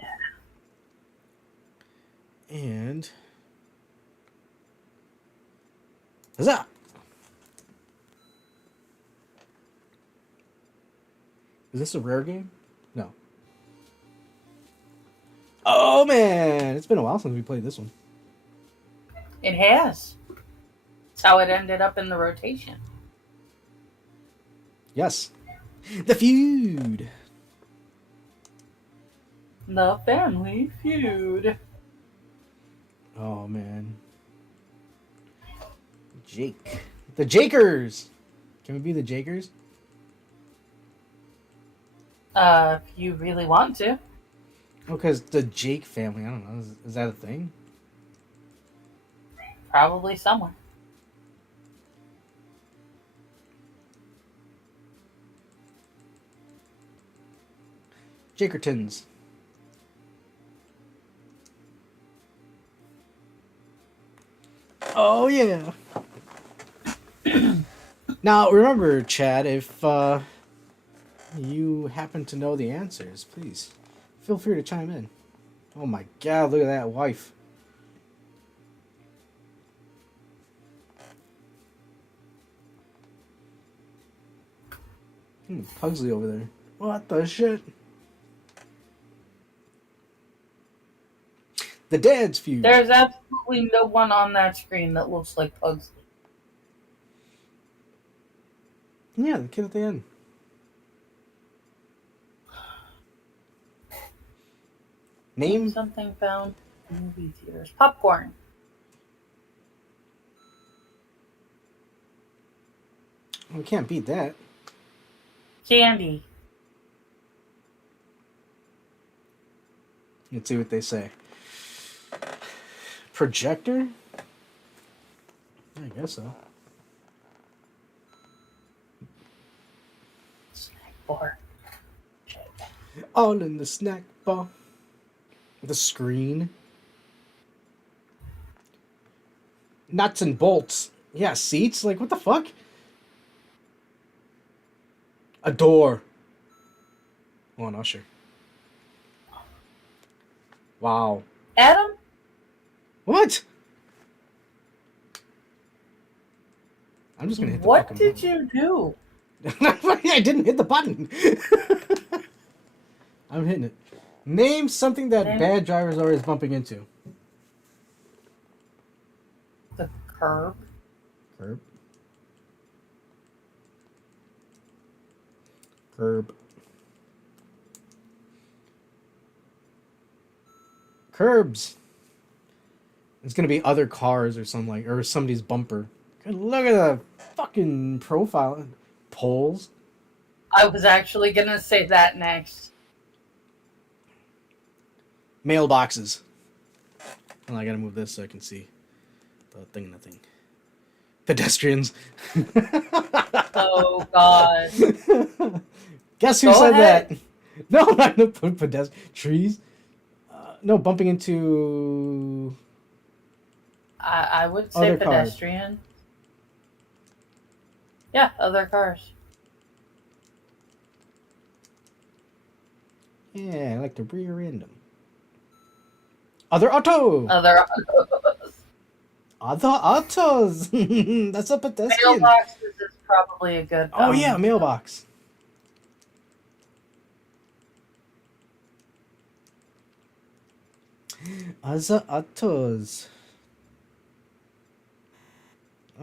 And huzzah! Is this a rare game? No. Oh man, it's been a while since we played this one. It has. That's how it ended up in the rotation. Yes. The Feud. The Family Feud. Oh man. Jake. The Jakers. Can we be the Jakers? If you really want to. Because the Jake family, I don't know. Is that a thing? Probably somewhere. Jakertons. Oh yeah. Now remember, Chad, if you happen to know the answers, please feel free to chime in. Oh my God! Look at that wife. Pugsley over there. What the shit? The Dad's Feud. There's absolutely no one on that screen that looks like Pugsley. Yeah, the kid at the end. Name Name? something found in movie theaters. Popcorn. We can't beat that. Candy. Let's see what they say. Projector? I guess so. Snack bar. All in the snack bar. The screen. Nuts and bolts. Yeah, seats? Like, what the fuck? A door. Oh, an usher. Wow. Adam? What? I'm just gonna hit the What fucking did button. you do? I didn't hit the button. I'm hitting it. Name something that bad drivers are always bumping into. The curb. Curb. Curb. Curbs. It's gonna be other cars or something like, or somebody's bumper. Good, look at the fucking profile polls. I was actually gonna say that next. Mailboxes. Well, I gotta move this so I can see the thing. Nothing. Pedestrians. Oh God. Guess who Go said ahead. that? No, I'm not gonna put pedestrian trees. No, bumping into I would say other cars. pedestrian. Yeah, other cars. Yeah, I like to rear end them. Other auto. Other Other autos. That's a pedestrian. mailboxes is probably a good. Oh yeah, mailbox. Other autos.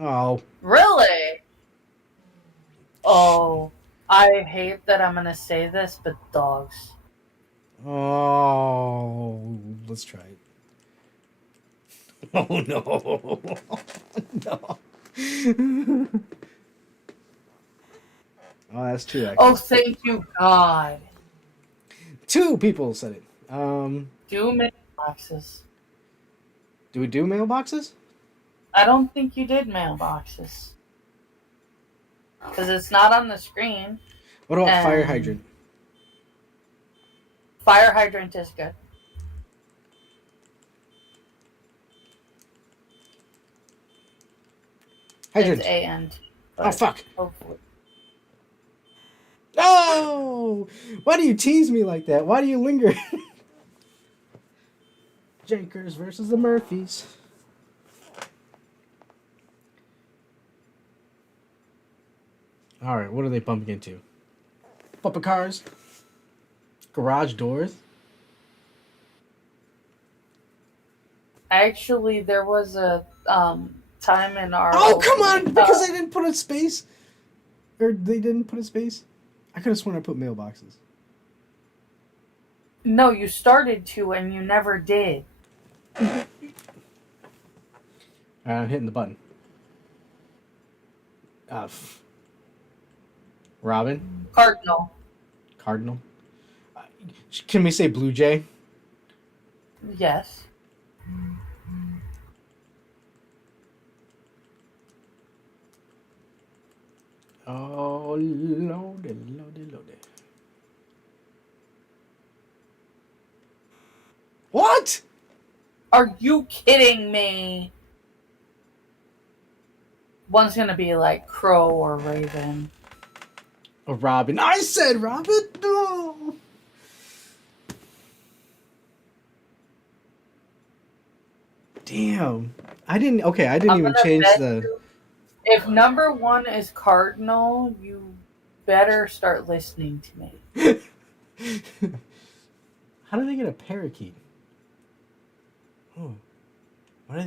Oh. Really? Oh, I hate that I'm gonna say this, but dogs. Oh. Let's try it. Oh no. No. Oh, that's two actually. Oh, thank you, God. Two people said it. Do mailboxes. Do we do mailboxes? I don't think you did mailboxes. Because it's not on the screen. What about fire hydrant? Fire hydrant is good. Hydrant. It's A-N-T. Oh, fuck. Hopefully. No! Why do you tease me like that? Why do you linger? Jakers versus the Murphys. Alright, what are they bumping into? Bumper cars? Garage doors? Actually, there was a time in our... Oh, come on! Because they didn't put a space? Or they didn't put a space? I could have sworn I put mailboxes. No, you started to and you never did. Alright, I'm hitting the button. Robin? Cardinal. Cardinal? Can we say Blue Jay? Yes. Oh, lordy, lordy, lordy. What? Are you kidding me? One's gonna be like crow or raven. A Robin. I said Robin? No. Damn. I didn't even change the... If number one is cardinal, you better start listening to me. How do they get a parakeet? Oh.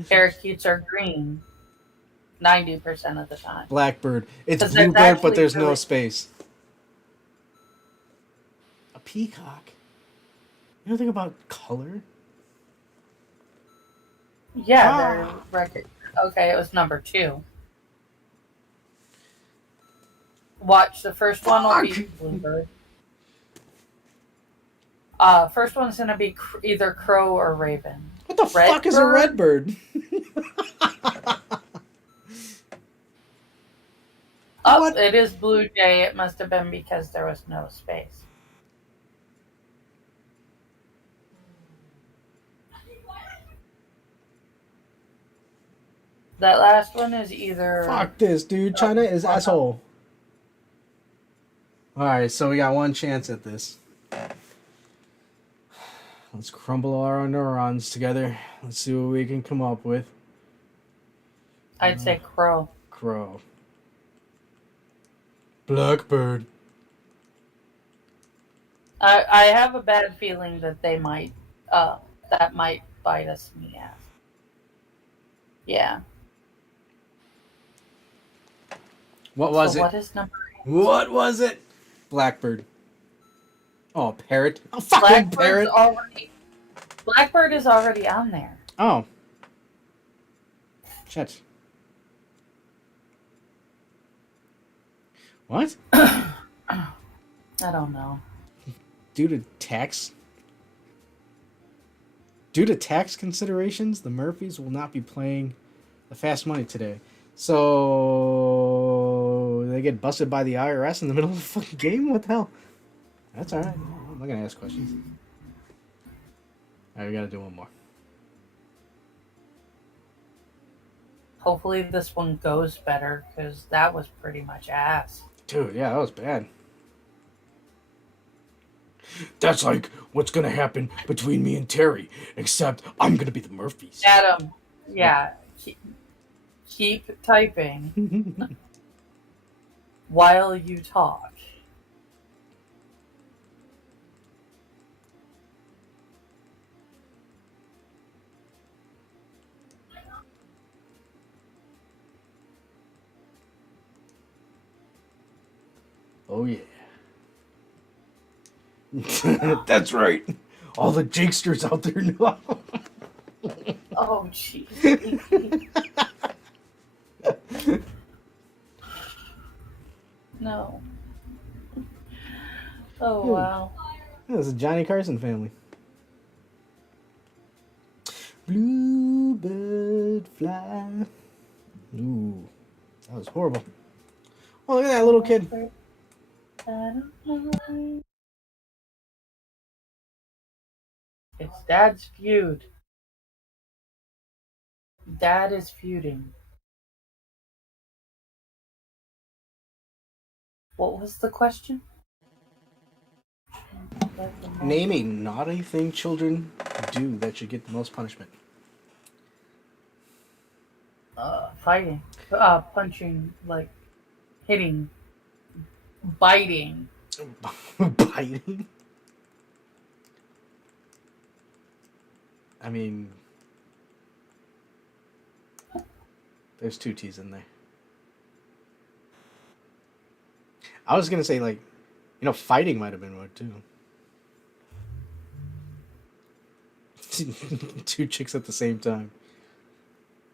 Parakeets are green 90% of the time. Blackbird. It's 'Cause there's bluebird, but actually there's no really- space. A peacock? You don't think about color? Yeah, they're record. Okay, it was number 2. Watch, the first one will be bluebird. First one's gonna be either crow or raven. What the fuck is a redbird? Oh, What? it is blue jay. It must have been because there was no space. That last one is either... Fuck this, dude. China is asshole. Alright, so we got one chance at this. Let's crumble our neurons together. Let's see what we can come up with. I'd say crow. Crow. Blackbird. I have a bad feeling that they might, that might bite us in the ass. Yeah. What was it? What is number 8? What was it? Blackbird. Oh, parrot. Oh, fucking parrot. Blackbird is already on there. Oh. Shit. What? I don't know. Due to tax considerations, the Murphys will not be playing the Fast Money today. So they get busted by the IRS in the middle of the fucking game? What the hell? That's alright. I'm not gonna ask questions. Alright, we gotta do one more. Hopefully this one goes better, because that was pretty much ass. Dude, yeah, that was bad. That's like what's gonna happen between me and Terry, except I'm gonna be the Murphys. Adam, yeah, keep typing while you talk. Oh yeah. That's right. All the Jakesters out there know. Oh, jeez. No. Oh, wow. This is a Johnny Carson family. Bluebird fly. Ooh, that was horrible. Oh, look at that little kid. It's Dad's feud. Dad is feuding. What was the question? Name a naughty thing children do that should get the most punishment. Fighting. Punching, like, hitting, biting. Biting? I mean, there's two T's in there. I was gonna say, like, fighting might have been one too. Two chicks at the same time.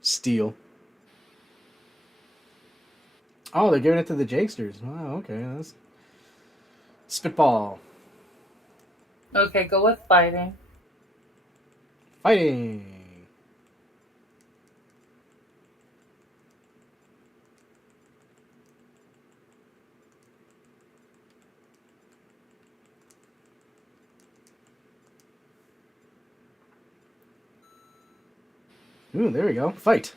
Steal. Oh, they're giving it to the Jakesters. Wow, okay. That's spitball. Okay, go with fighting. Fighting. Ooh, there we go. Fight.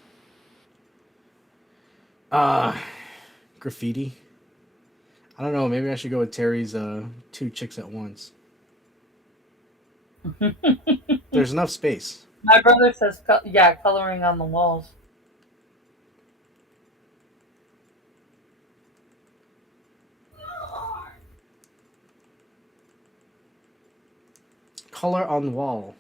Graffiti. I don't know. Maybe I should go with Terry's two chicks at once. There's enough space. My brother says, coloring on the walls. Color on the wall.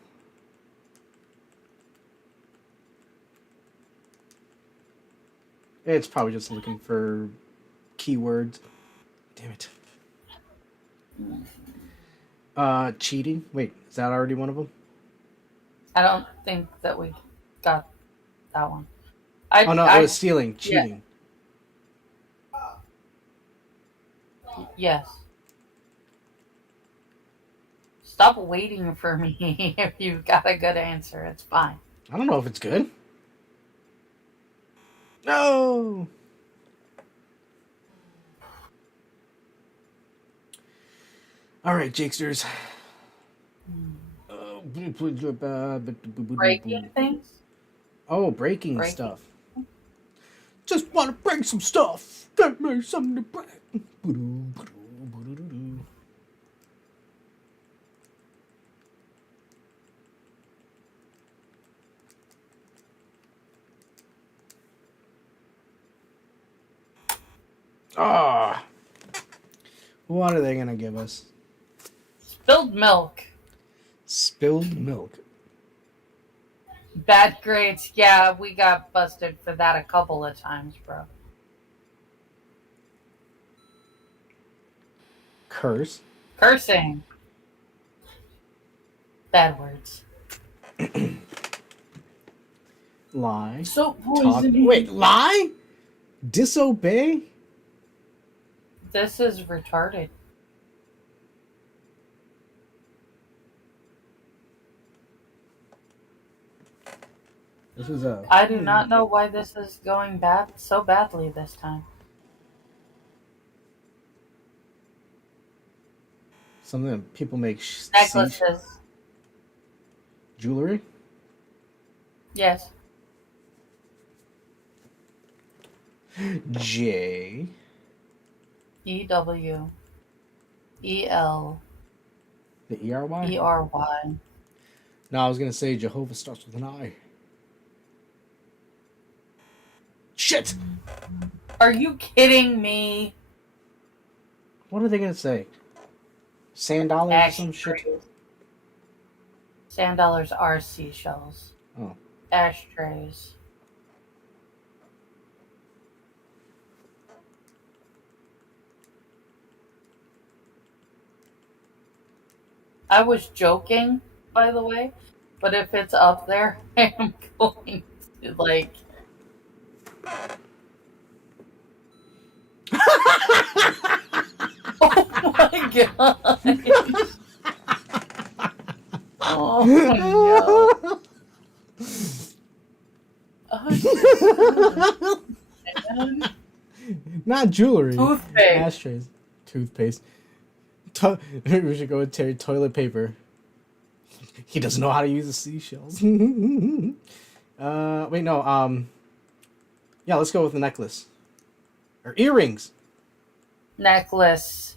It's probably just looking for keywords. Damn it. Cheating. Wait, is that already one of them? I don't think that we got that one. Oh no, it was stealing. Cheating. Yes. Stop waiting for me if you've got a good answer. It's fine. I don't know if it's good. No. All right, Jakesters. Breaking things? Oh, breaking stuff. Just want to break some stuff. Give me something to break. Ah. What are they going to give us? Spilled milk. Spilled milk. Bad grades. Yeah, we got busted for that a couple of times, bro. Curse. Cursing. Bad words. Lie. So poisoning. Wait, lie? Disobey? This is retarded. This is a. I do not know why this is going bad so badly this time. Something that people make Necklaces. jewelry. Yes. J. EW. EL. The ERY? ERY. No, I was gonna say Jehovah starts with an I. Shit! Are you kidding me? What are they gonna say? Sand dollars or some shit? Sand dollars are seashells. Oh. Ashtrays. I was joking, by the way, but if it's up there, I am going to, like... Oh my god! Oh no! Oh, man. Not jewelry. Toothpaste. Ashtrays. Toothpaste. We should go with Terry. Toilet paper. He doesn't know how to use the seashells. Wait, no. Yeah, let's go with the necklace. Or earrings. Necklace.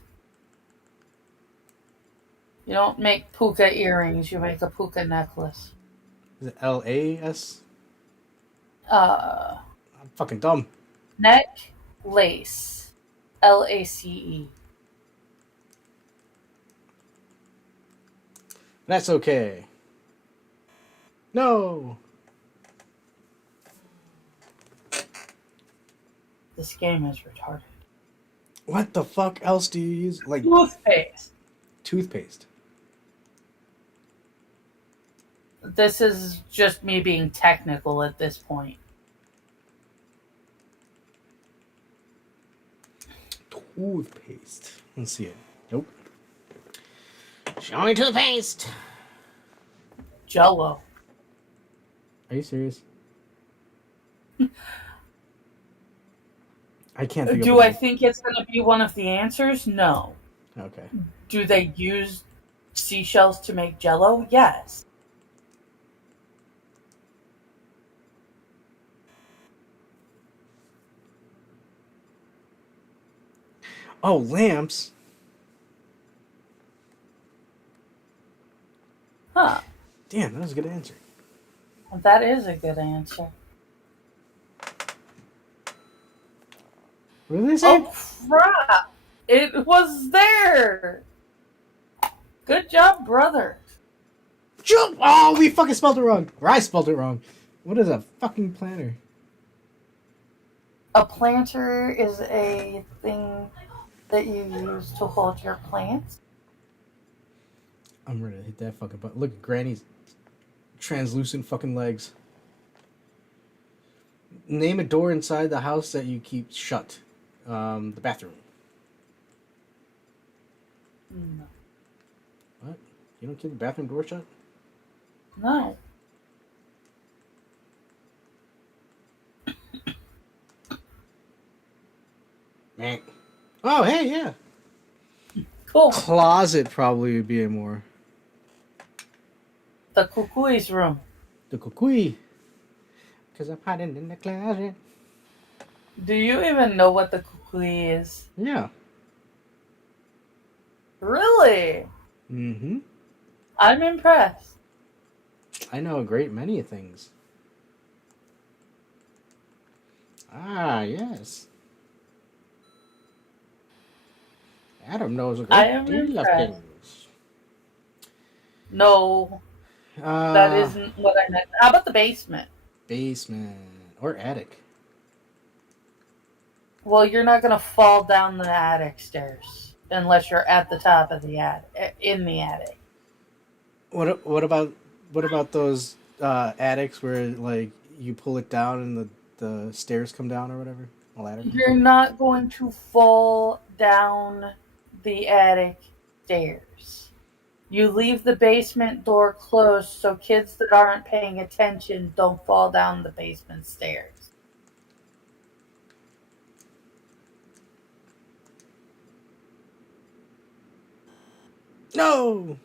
You don't make puka earrings, you make a puka necklace. Is it LAS? Uh, I'm fucking dumb. Neck lace. LACE. That's okay. No. This game is retarded. What the fuck else do you use? Like Toothpaste. toothpaste. This is just me being technical at this point. Toothpaste. Let's see it. Nope. Show me toothpaste. Jello. Are you serious? I can't think Do of I it. think it's going to be one of the answers? No. Okay. Do they use seashells to make Jello? Yes. Oh, lamps. Huh. Damn, that was a good answer. That is a good answer. What did they say? Oh, crap. It was there. Good job, brother. Oh, we fucking spelled it wrong. Or I spelled it wrong. What is a fucking planter? A planter is a thing that you use to hold your plants. I'm ready to hit that fucking button. Look at Granny's translucent fucking legs. Name a door inside the house that you keep shut. The bathroom. No. What? You don't keep the bathroom door shut? No. Man. Oh, hey, yeah. Cool. Closet probably would be a more. The Kukui's room. The kukui. Because I'm hiding in the closet. Do you even know what the Kukui is? Yeah. Really? Mm-hmm. I'm impressed. I know a great many things. Ah, yes. Adam knows a I great am deal of impressed. things. No, that isn't what I meant. How about the basement? Basement. Or attic. Well, you're not going to fall down the attic stairs unless you're at the top of the attic, in the attic. What about those attics where like you pull it down and the stairs come down or whatever? A ladder. You're not going to fall down the attic stairs. You leave the basement door closed so kids that aren't paying attention don't fall down the basement stairs. No.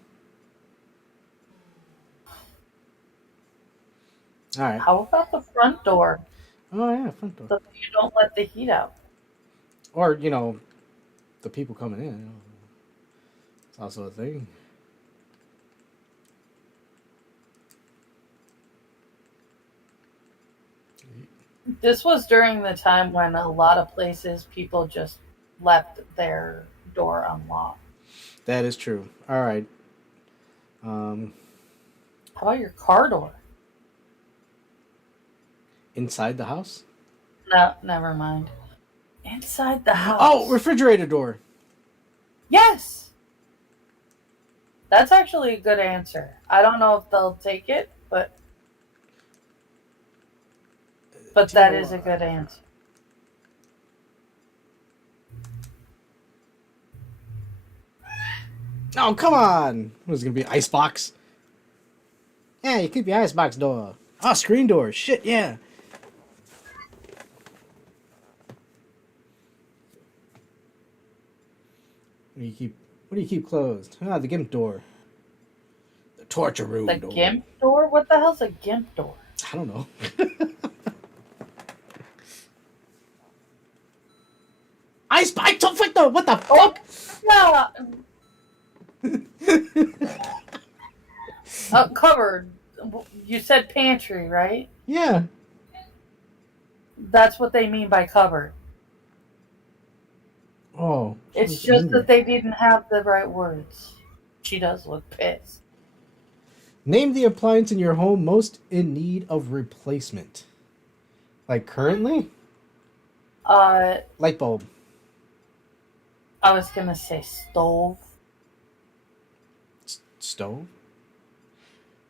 All right. How about the front door? Oh yeah, front door. So you don't let the heat out. Or the people coming in. It's also a thing. This was during the time when a lot of places people just left their door unlocked. That is true. All right. How about your car door? Inside the house? No, never mind. Inside the house. Oh, refrigerator door. Yes! That's actually a good answer. I don't know if they'll take it, but that is a good answer. Oh, come on. What's it going to be? Icebox? Yeah, you keep your icebox door. Oh, screen door. Shit, yeah. What do you keep closed? Ah, the gimp door. The torture room The door. gimp door? What the hell's a gimp door? I don't know. Icebox! What the fuck? Yeah. Cupboard. You said pantry, right? Yeah. That's what they mean by cupboard. Oh. It's just that they didn't have the right words. She does look pissed. Name the appliance in your home most in need of replacement. Like currently? Light bulb. I was gonna say stove. Stove?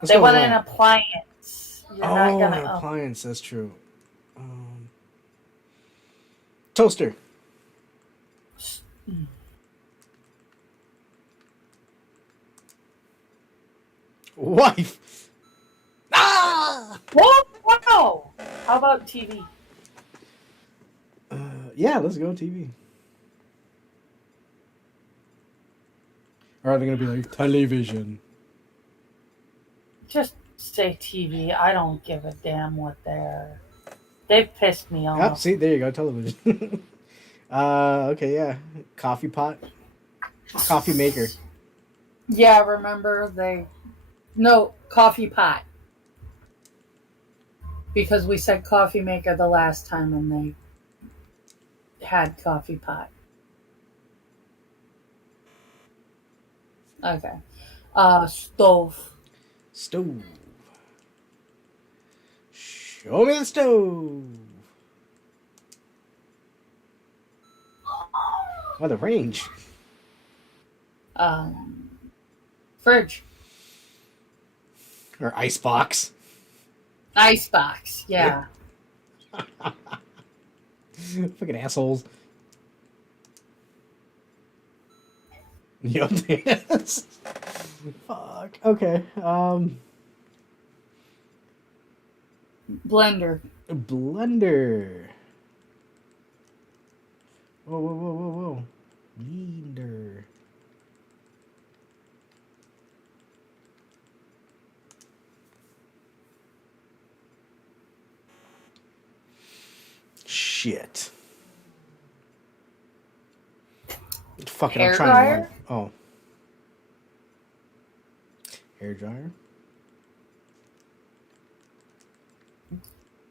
They want an appliance. You're not gonna. An appliance. That's true. Toaster. Wife. Ah! What? Wow. How about TV? Yeah, let's go TV. Or are they going to be like television? Just say TV. I don't give a damn what they're. They've pissed me off. Oh, see, there you go, television. Okay, yeah. Coffee pot. Coffee maker. Yeah, remember No, coffee pot. Because we said coffee maker the last time and they had coffee pot. Okay. Stove. Stove. Show me the stove. Oh, the range. Fridge. Or icebox. Icebox, yeah. Fucking assholes. Yup, yes. Fuck. Okay. Blender. Blender. Whoa. Blender. Shit. Fucking, I'm trying Hairdryer? Oh. Hair dryer?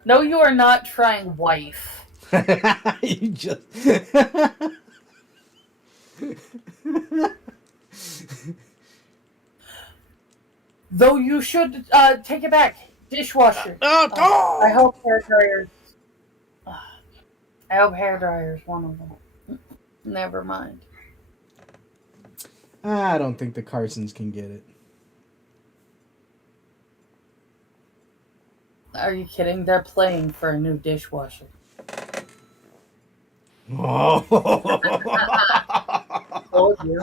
No, you are not trying wife. You just. Though you should take it back. Dishwasher. Oh! I hope hairdryers. I hope hairdryer's one of them. Never mind. I don't think the Carsons can get it. Are you kidding? They're playing for a new dishwasher. Told you.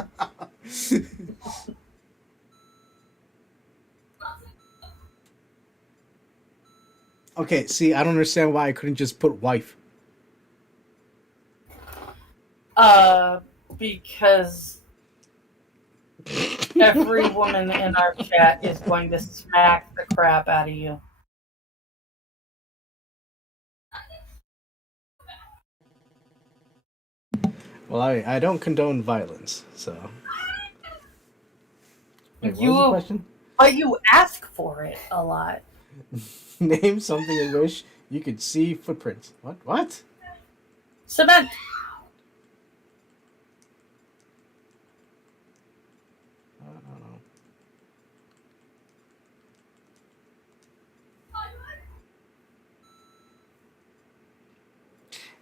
Okay, see, I don't understand why I couldn't just put wife. Uh, because every woman in our chat is going to smack the crap out of you. Well, I don't condone violence, so. Wait, what was the You, question? but you ask for it a lot. Name something in which you could see footprints. What? What? Cement. I don't know.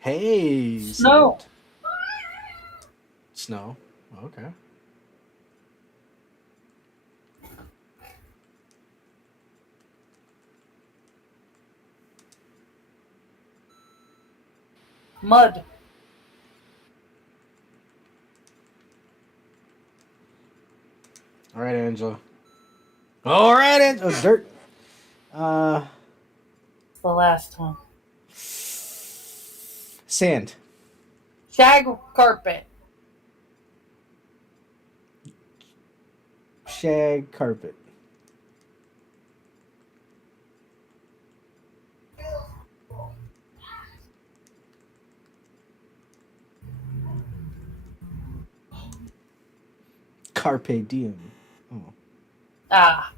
Hey, Snow. cement. Snow. Okay. Mud. All right, Angela. All right, Angela. Oh, dirt. Uh, The last one. sand. Shag carpet. Shag carpet. Carpe diem. Oh. Ah.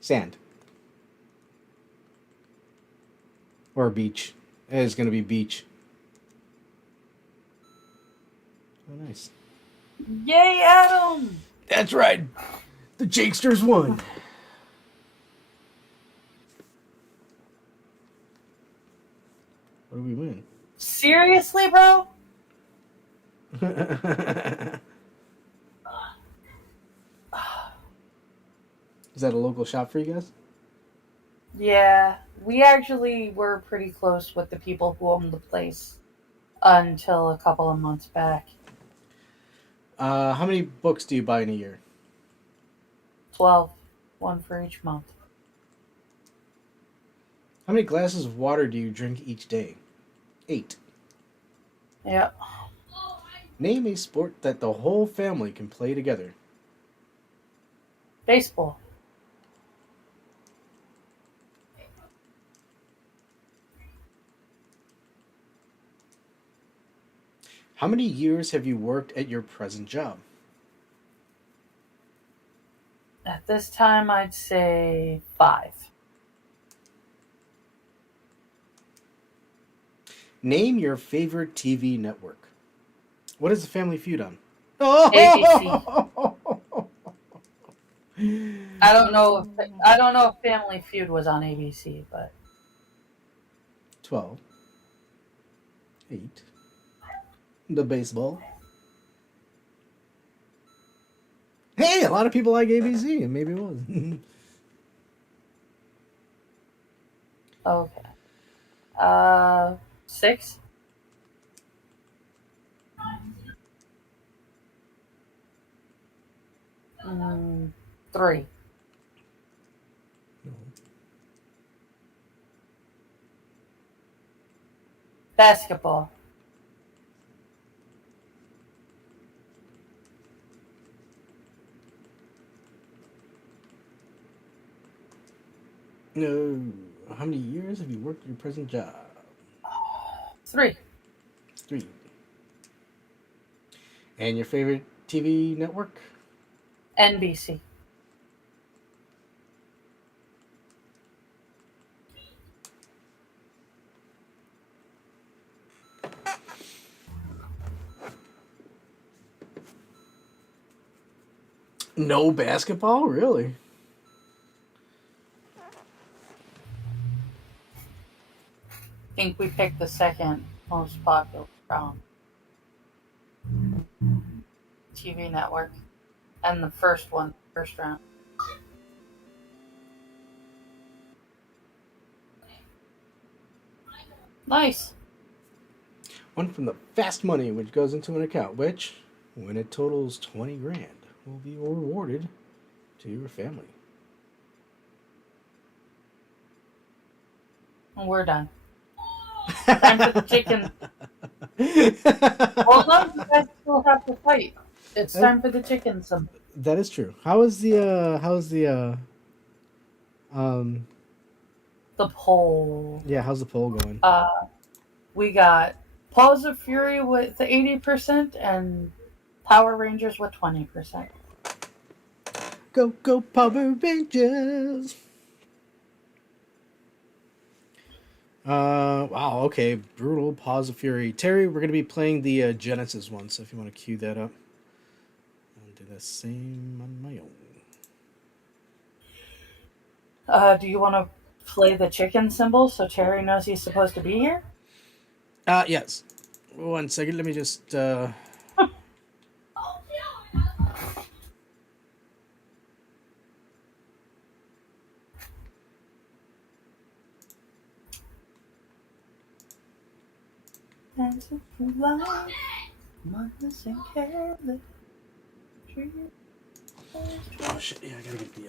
Sand. Or beach. It is going to be beach. Oh, nice. Yay, Adam. That's right. The Jakesters won. What do we win? Seriously, bro? Is that a local shop for you guys? Yeah, we actually were pretty close with the people who owned the place until a couple of months back. How many books do you buy in a year? 12. One for each month. How many glasses of water do you drink each day? 8. Yep. Name a sport that the whole family can play together. Baseball. How many years have you worked at your present job? At this time, I'd say 5. Name your favorite TV network. What is the Family Feud on? ABC. Oh! I don't know if Family Feud was on ABC, but 12. 8. The baseball. Hey, a lot of people like ABC, and maybe it was. okay. 6. 3. Basketball. No. How many years have you worked at your present job? 3. 3. And your favorite TV network? NBC. No basketball? Really? I think we picked the second most popular TV network, and the first one, first round. Nice. One from the fast money, which goes into an account, which, when it totals 20 grand, will be rewarded to your family. And we're done. Time for the chicken. Well, no, you guys still have to fight. It's time for the chicken symbol. That is true. How's the poll? Yeah, how's the poll going? We got Paws of Fury with 80% and Power Rangers with 20%. Go Power Rangers! Wow, okay. Brutal Paws of Fury. Terry, we're gonna be playing the Genesis one, so if you want to cue that up. I'll do the same on my own. Do you want to play the chicken symbol so Terry knows he's supposed to be here? Yes. 1 second, let me just Oh shit, yeah, I gotta get the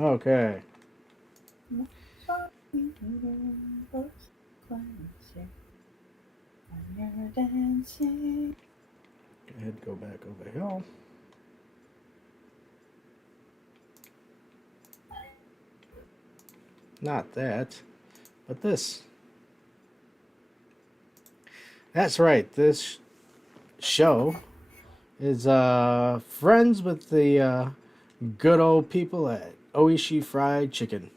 Okay. Go ahead, go back over here. Not that, but this. That's right, this show is friends with the good old people at Oishi Fried Chicken.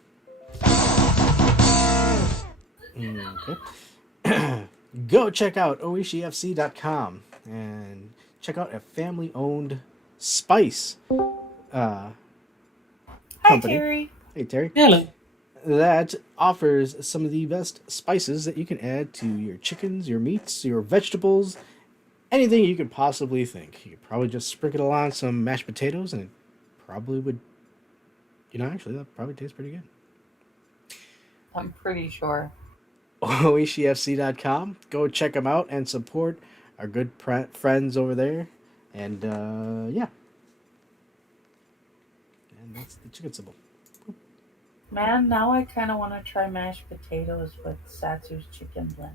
Okay. Go check out oishifc.com and check out a family-owned spice company. Hi, Terry. Hey, Terry. Hello. That offers some of the best spices that you can add to your chickens, your meats, your vegetables, anything you could possibly think. You could probably just sprinkle it on some mashed potatoes and it probably would, actually that probably tastes pretty good. I'm pretty sure. oishifc.com. Go check them out and support our good friends over there. And, yeah. And that's the chicken symbol. Man, now I kind of want to try mashed potatoes with Satsu's chicken blend.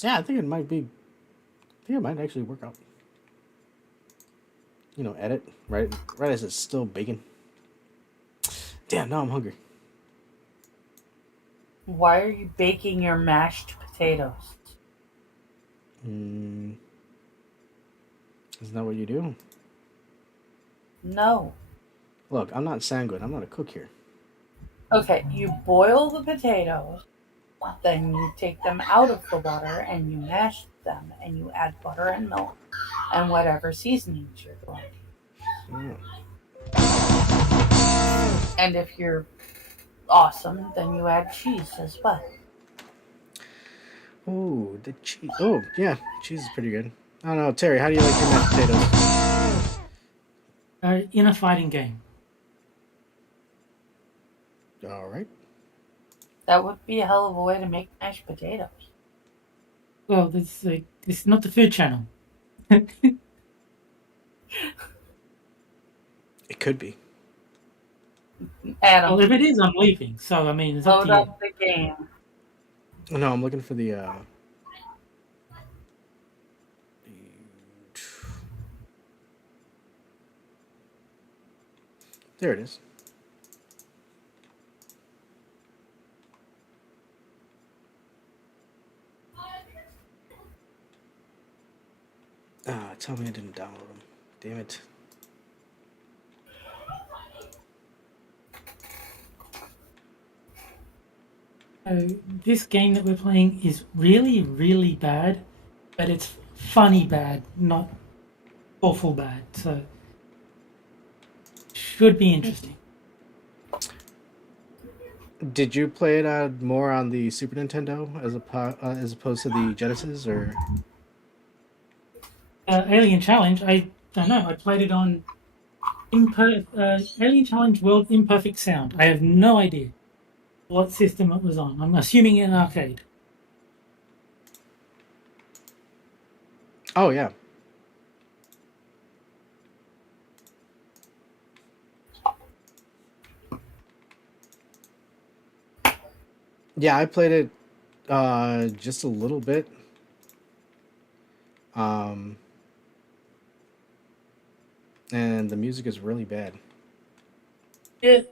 Yeah, I think it might actually work out. Edit right as it's still baking. Damn, now I'm hungry. Why are you baking your mashed potatoes? Isn't that what you do? No. Look, I'm not sanguine. I'm not a cook here. Okay, you boil the potatoes, then you take them out of the water and you mash them, and you add butter and milk and whatever seasonings you're going to use. And if you're awesome, then you add cheese as well. Oh, the cheese. Oh, yeah, cheese is pretty good. I don't know, Terry, how do you like your mashed potatoes? In a fighting game. All right. That would be a hell of a way to make mashed potatoes. Well, this is not the Food Channel. It could be. Adam. Well, if it is, I'm leaving. So, I mean, it's up to you. Load up the game. No, I'm looking for the there it is. Tell me I didn't download them. Damn it. So, this game that we're playing is really, really bad, but it's funny bad, not awful bad. So, should be interesting. Did you play it more on the Super Nintendo as opposed to the Genesis, or? Alien Challenge, I don't know. I played it on Alien Challenge World Imperfect Sound. I have no idea. what system it was on. I'm assuming an arcade. Oh yeah. Yeah, I played it just a little bit. Um, and the music is really bad. The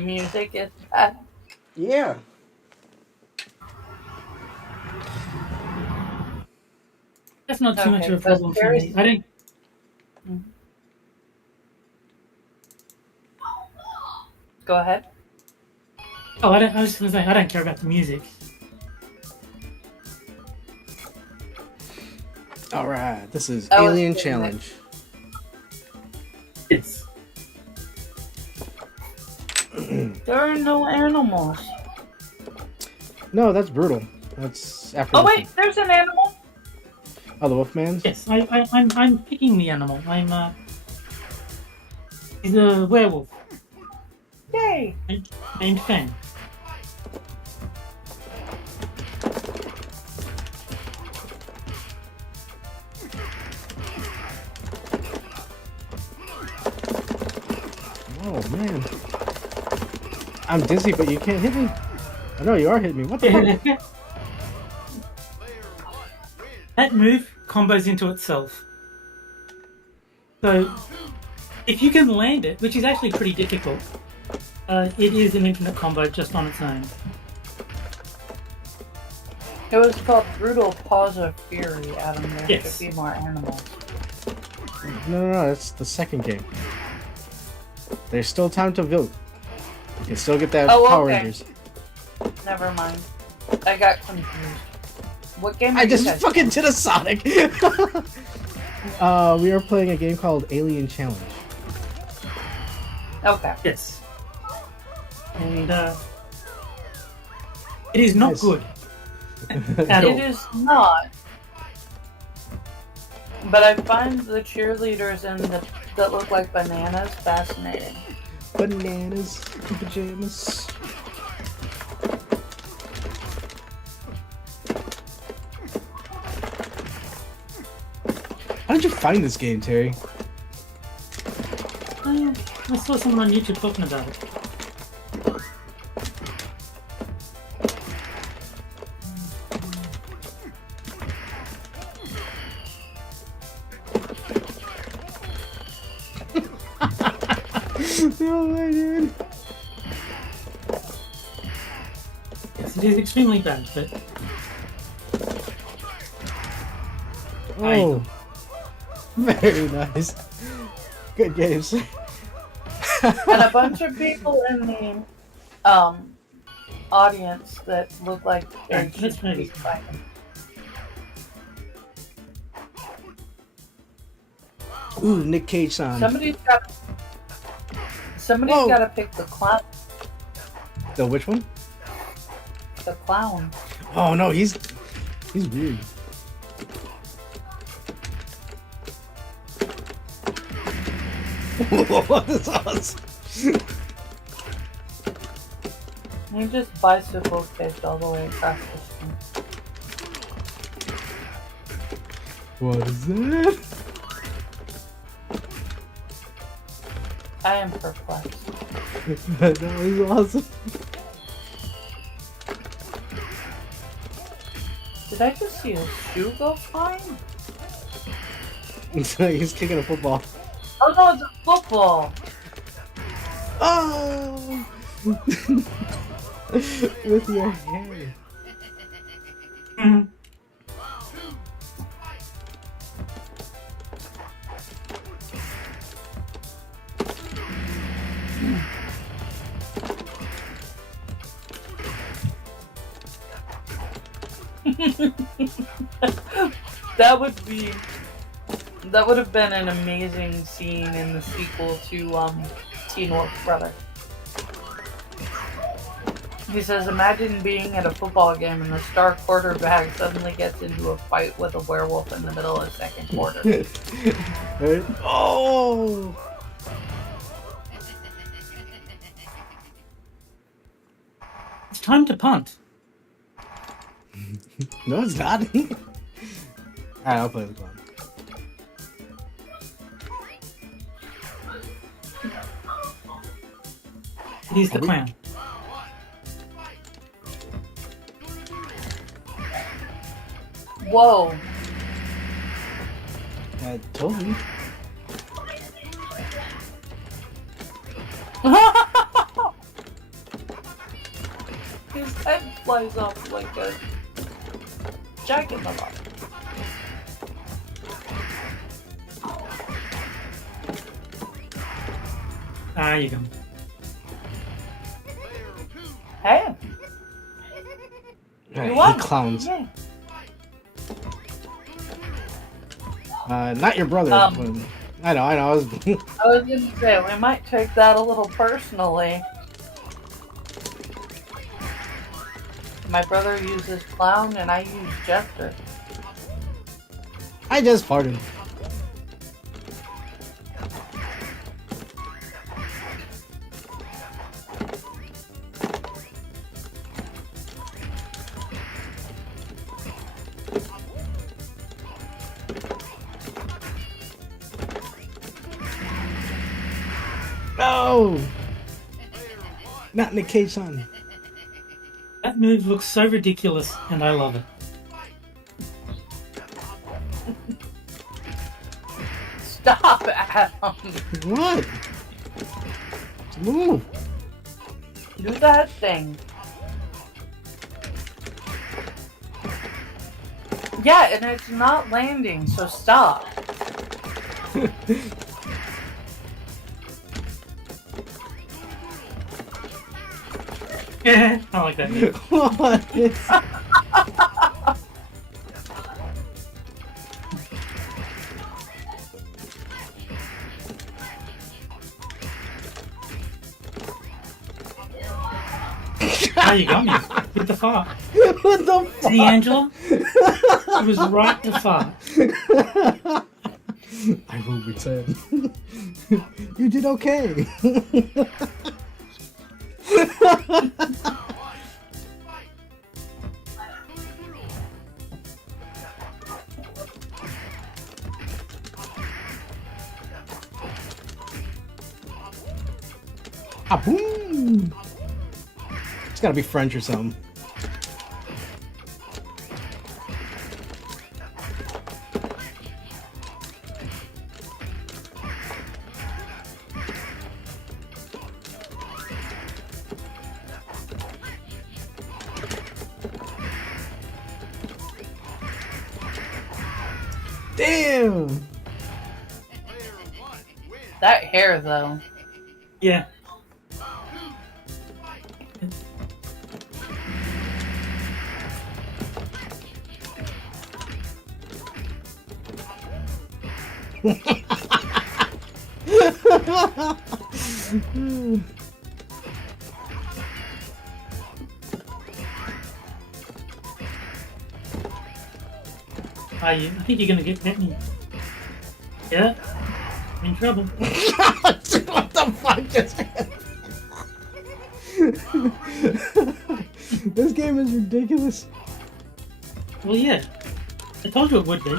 music is bad. Yeah. That's not too much Okay, of a but problem for me. I don't. Go ahead. Oh, I don't. I was just gonna say I don't care about the music. All right. This is I was Alien thinking Challenge. Yes. There are no animals. No, that's brutal. That's after. Oh wait, there's an animal. Oh, the Wolfman. Yes. I'm picking the animal. He's a werewolf Yay! named Fang. Oh man. I'm dizzy, but you can't hit me. I know you are hitting me. What the fuck? That move combos into itself. So, if you can land it, which is actually pretty difficult, it is an infinite combo just on its own. It was called Brutal Paws of Fury, Adam. There Yes. should be more animals. No, that's the second game. There's still time to vote. You can still get that Power okay. Rangers. Never mind. I got confused. What game are I you just guys fucking did a Sonic. We are playing a game called Alien Challenge. Okay. Yes. And it is not Nice. good at all. It is not. But I find the cheerleaders that look like bananas fascinating. Bananas in pajamas. How did you find this game, Terry? I saw someone on YouTube talking about it. No way, dude. Yes, it is extremely bad, but Oh, very nice. Good games. And a bunch of people in the audience that look like they Alright, let's should try be this. fighting. Ooh, Nick Cage son. Somebody's Whoa. got to pick the clown. The which one? The clown. Oh no, he's weird. Whoa, that's awesome. He just bicycle kicked all the way across the screen. What is that? I am perplexed. That was awesome. Did I just see a shoe go flying? He's kicking a football. Oh no, it's a football! Oh! With your hair. Mhm. That would have been an amazing scene in the sequel to Teen Wolf Brother. He says, imagine being at a football game and the star quarterback suddenly gets into a fight with a werewolf in the middle of the second quarter. Right? Oh! time to punt. No, it's not. Alright, I'll play the clown. He's the clown. Whoa. Totally. His head flies off like a jack in the box. Ah, you go. Hey. Alright, won. he clowns. Yay. Not your brother. Um. But I know. I was. I was gonna say, we might take that a little personally. My brother uses clown and I use jester. I just farted. No! Not in the cage on. That move looks so ridiculous, and I love it. Stop, Adam. What? Move. Do that thing. Yeah, and it's not landing, so stop. Yeah, I like that move. What? How you got me with the fart? What the fuck? See, Angela? It was right to fart. I will return. You did okay. Ah, boom! It's gotta be French or something. Damn! That hair, though. Yeah. I think you're gonna get me. Yeah? I'm in trouble. What the fuck just happened? This game is ridiculous. Well, yeah. I told you it would be.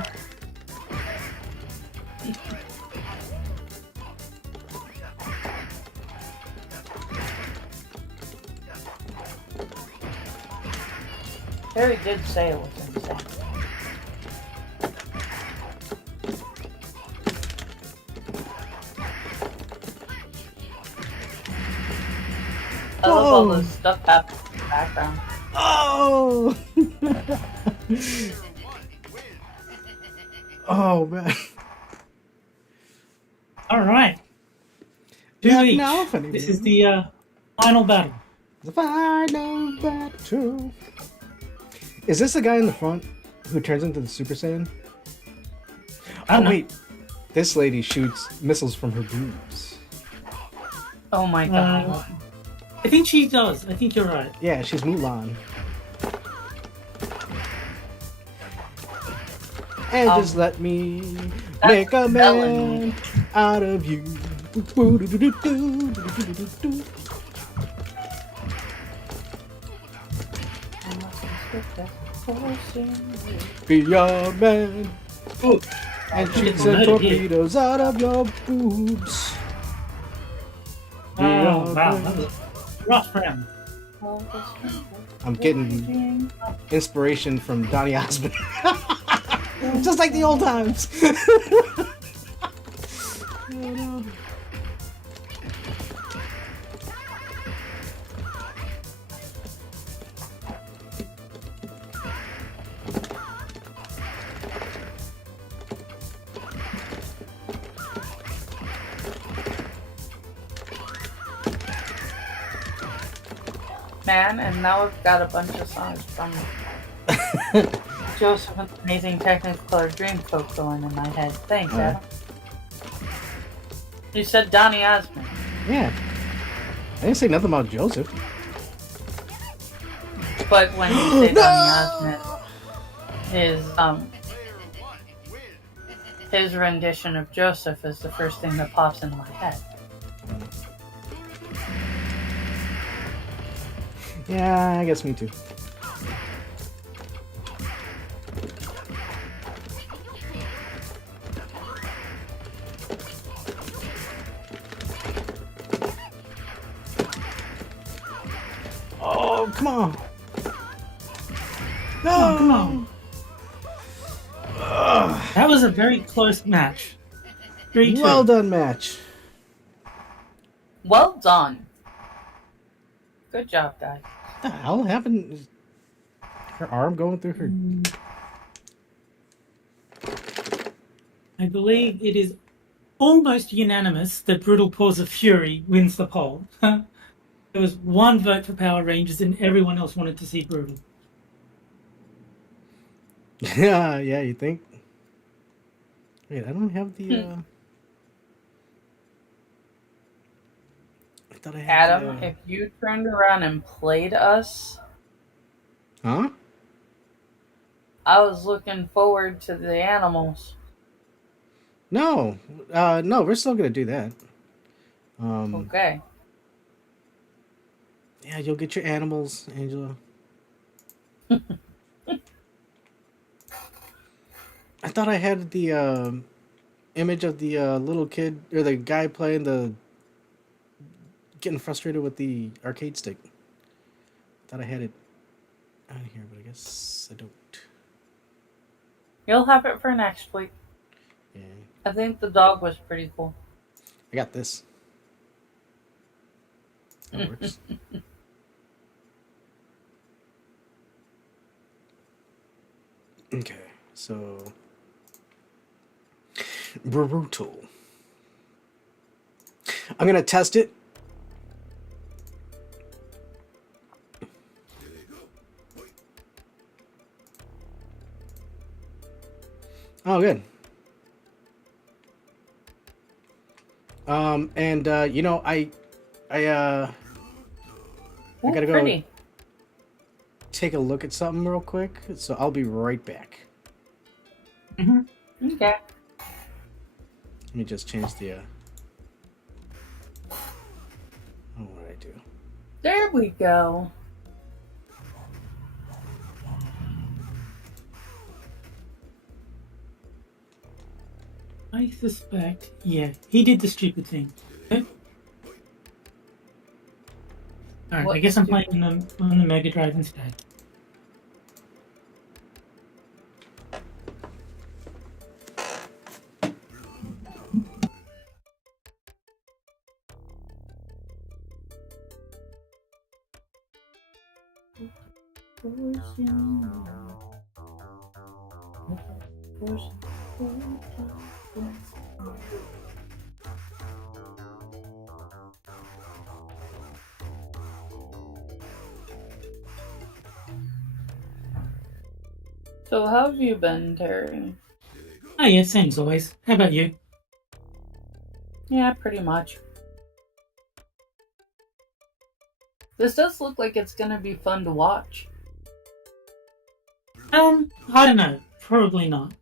Terry did say it was insane. I love all Whoa. this stuff happening in the background. Oh! Oh man. Alright. Two Yeah, each. no, funny This game. is the final battle. The final battle. Is this the guy in the front who turns into the Super Saiyan? I don't know. Wait. This lady shoots missiles from her boobs. Oh my god. I think she does. I think you're right. Yeah, she's Mulan. And just let me make a man out of you. Be your man. Oh, And shoot shoot some some murder here. torpedoes out of your boobs. Be Oh, your wow, man. that was a rough round. I'm getting inspiration from Donny Osmond. Just like the old times. Oh, no. Man, and now I've got a bunch of songs from Joseph and the Amazing Technicolor Dreamcoat going in my head. Thanks, Adam. You said Donny Osmond. Yeah. I didn't say nothing about Joseph. But when you say Donny Osmond, his rendition of Joseph is the first thing that pops into my head. Yeah, I guess me too. Oh, come on. No! Oh, come on. That was a very close match. 3-2. Well done, match. Well done. Good job, guys. What the hell happened? Is her arm going through her? I believe it is almost unanimous that Brutal Paws of Fury wins the poll. There was one vote for Power Rangers and everyone else wanted to see Brutal. Yeah, you think? Wait, I don't have the. I thought I had. Adam, if you turned around and played us, Huh? I was looking forward to the animals. No, no, we're still gonna do that. Okay. Yeah, you'll get your animals, Angela. I thought I had the image of the little kid or the guy playing the getting frustrated with the arcade stick. Thought I had it out here, but I guess I don't. You'll have it for next week. Yeah, I think the dog was pretty cool. I got this. That works. Okay, so brutal. I'm gonna test it. Oh, good. And you know, I gotta go Pretty. take a look at something real quick, so I'll be right back. Mm-hmm. Okay. Let me just change the. Oh, what did I do? There we go. I suspect, yeah, he did the stupid thing. Okay. Alright, What I guess I'm stupid- playing on the Mega Drive instead. So how have you been, Terry? Oh yeah, same as always. How about you? Yeah, pretty much. This does look like it's gonna be fun to watch. I don't know. Probably not.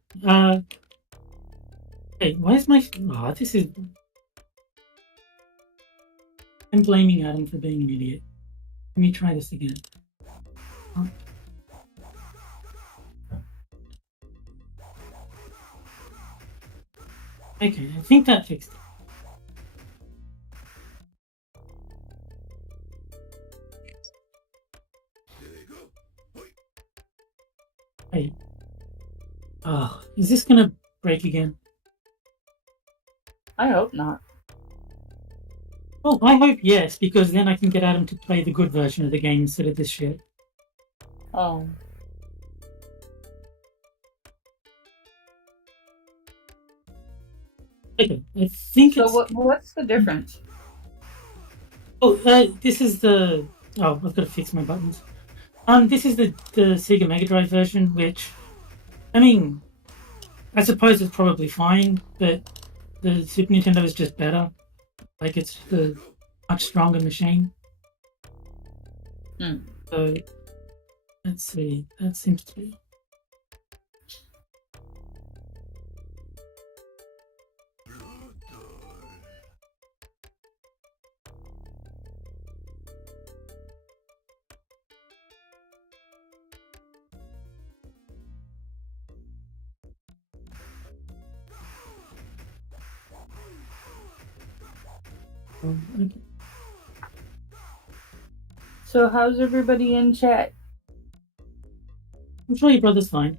Hey, where's my... Oh, this is... I'm blaming Adam for being an idiot. Let me try this again. Okay, I think that fixed it. Hey. Oh, is this gonna break again? I hope not. Oh, I hope yes, because then I can get Adam to play the good version of the game instead of this shit. Oh. Okay, I think So it's... what's the difference? Oh, this is the... Oh, I've got to fix my buttons. This is the Sega Mega Drive version, which... I mean, I suppose it's probably fine, but the Super Nintendo is just better. Like, it's the much stronger machine. So, let's see. That seems to be... Oh, okay. So how's everybody in chat? I'm sure your brother's fine.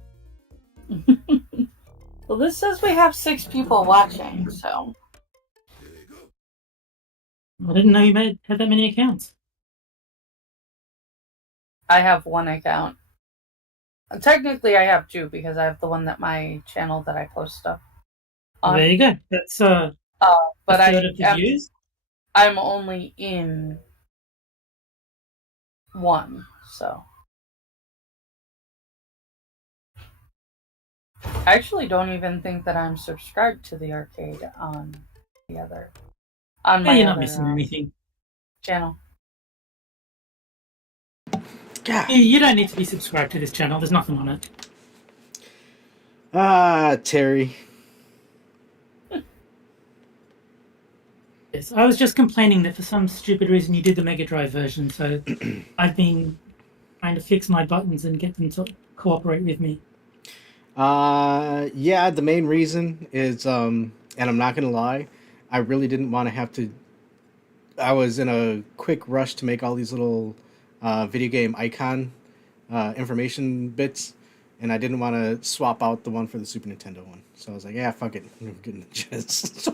Well, this says we have 6 people watching, so... I didn't know you had that many accounts. I have 1 account. Technically, I have 2 because I have the one that my channel that I post stuff on. There you go. That's but views. I'm only in 1, so I actually don't even think that I'm subscribed to the arcade on the other You're not missing anything. Channel. God. You don't need to be subscribed to this channel. There's nothing on it. Terry. Yes, I was just complaining that for some stupid reason you did the Mega Drive version, so I've been trying to fix my buttons and get them to cooperate with me. Yeah, the main reason is, and I'm not gonna lie, I really didn't want to have to. I was in a quick rush to make all these little video game icon information bits, and I didn't want to swap out the one for the Super Nintendo one. So I was like, yeah, fuck it, I'm getting the Genesis.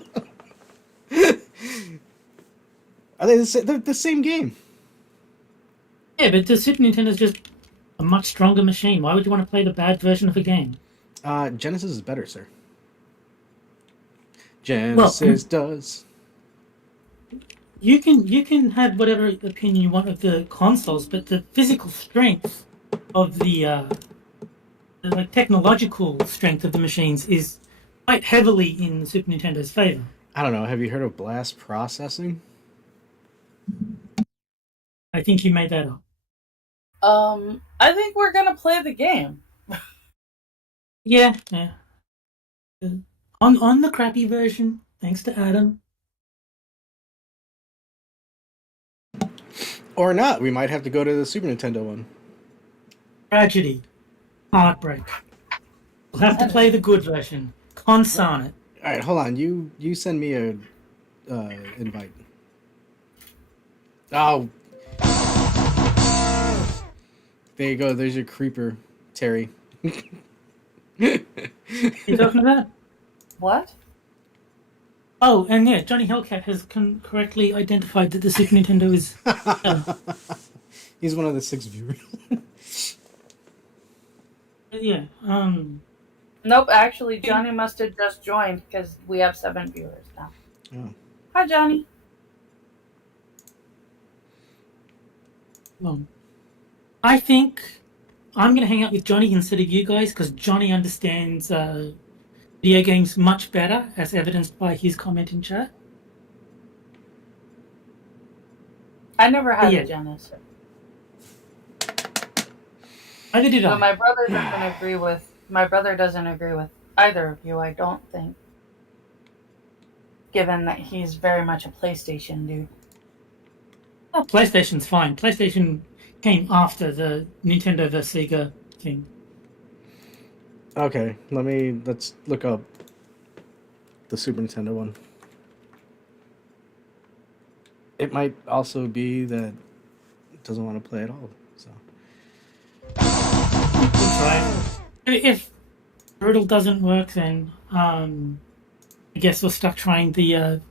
Are they they're the same game? Yeah, but the Super Nintendo is just a much stronger machine. Why would you want to play the bad version of a game? Genesis is better, sir. Genesis does. You can have whatever opinion you want of the consoles, but the physical strength of the like technological strength of the machines is quite heavily in Super Nintendo's favor. I don't know. Have you heard of blast processing? I think you made that up. I think we're gonna play the game. Yeah. On the crappy version, thanks to Adam. Or not. We might have to go to the Super Nintendo one. Tragedy. Heartbreak. We'll have to play the good version. Consign it. Alright, hold on. You send me a invite. Oh. There you go. There's your creeper, Terry. You talking about? What? Oh, and yeah, Johnny Hellcat has correctly identified that the Super Nintendo is... He's one of the 6 viewers. Yeah, Nope, actually, Johnny must have just joined because we have 7 viewers now. Oh. Hi, Johnny. Well, I think I'm going to hang out with Johnny instead of you guys because Johnny understands video games much better, as evidenced by his comment in chat. I never had a Genesis. Neither did I. So my brother doesn't agree with either of you, I don't think. Given that he's very much a PlayStation dude. Oh, PlayStation's fine. PlayStation came after the Nintendo vs. Sega thing. Okay, let's look up the Super Nintendo one. It might also be that it doesn't want to play at all. So Right. If Brutal doesn't work, then I guess we're stuck trying the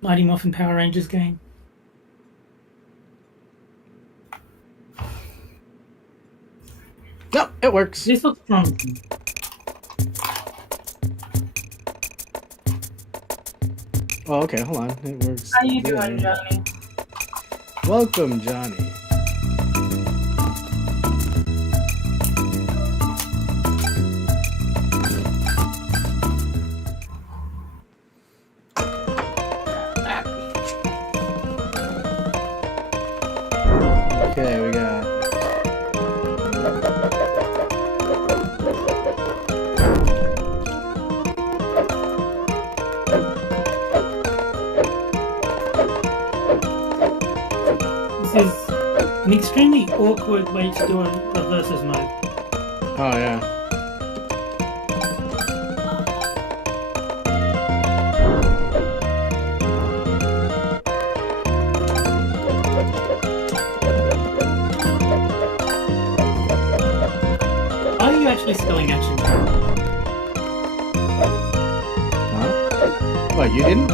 Mighty Morphin Power Rangers game. no, it works. This looks promising. Oh, okay, hold on. It works. How you doing, Johnny? Welcome, Johnny. Okay, we got. This is an extremely awkward way to do a versus mode. Oh, yeah. Are you actually spelling action? Huh? What, you didn't?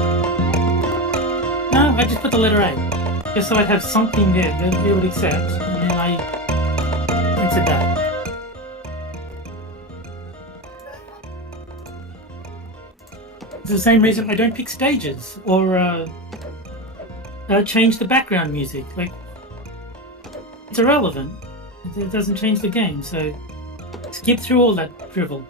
No, I just put the letter A. Just so I'd have something there that it would accept, and then I entered that. It's the same reason I don't pick stages or change the background music. Like, it's irrelevant. It doesn't change the game, so skip through all that drivel.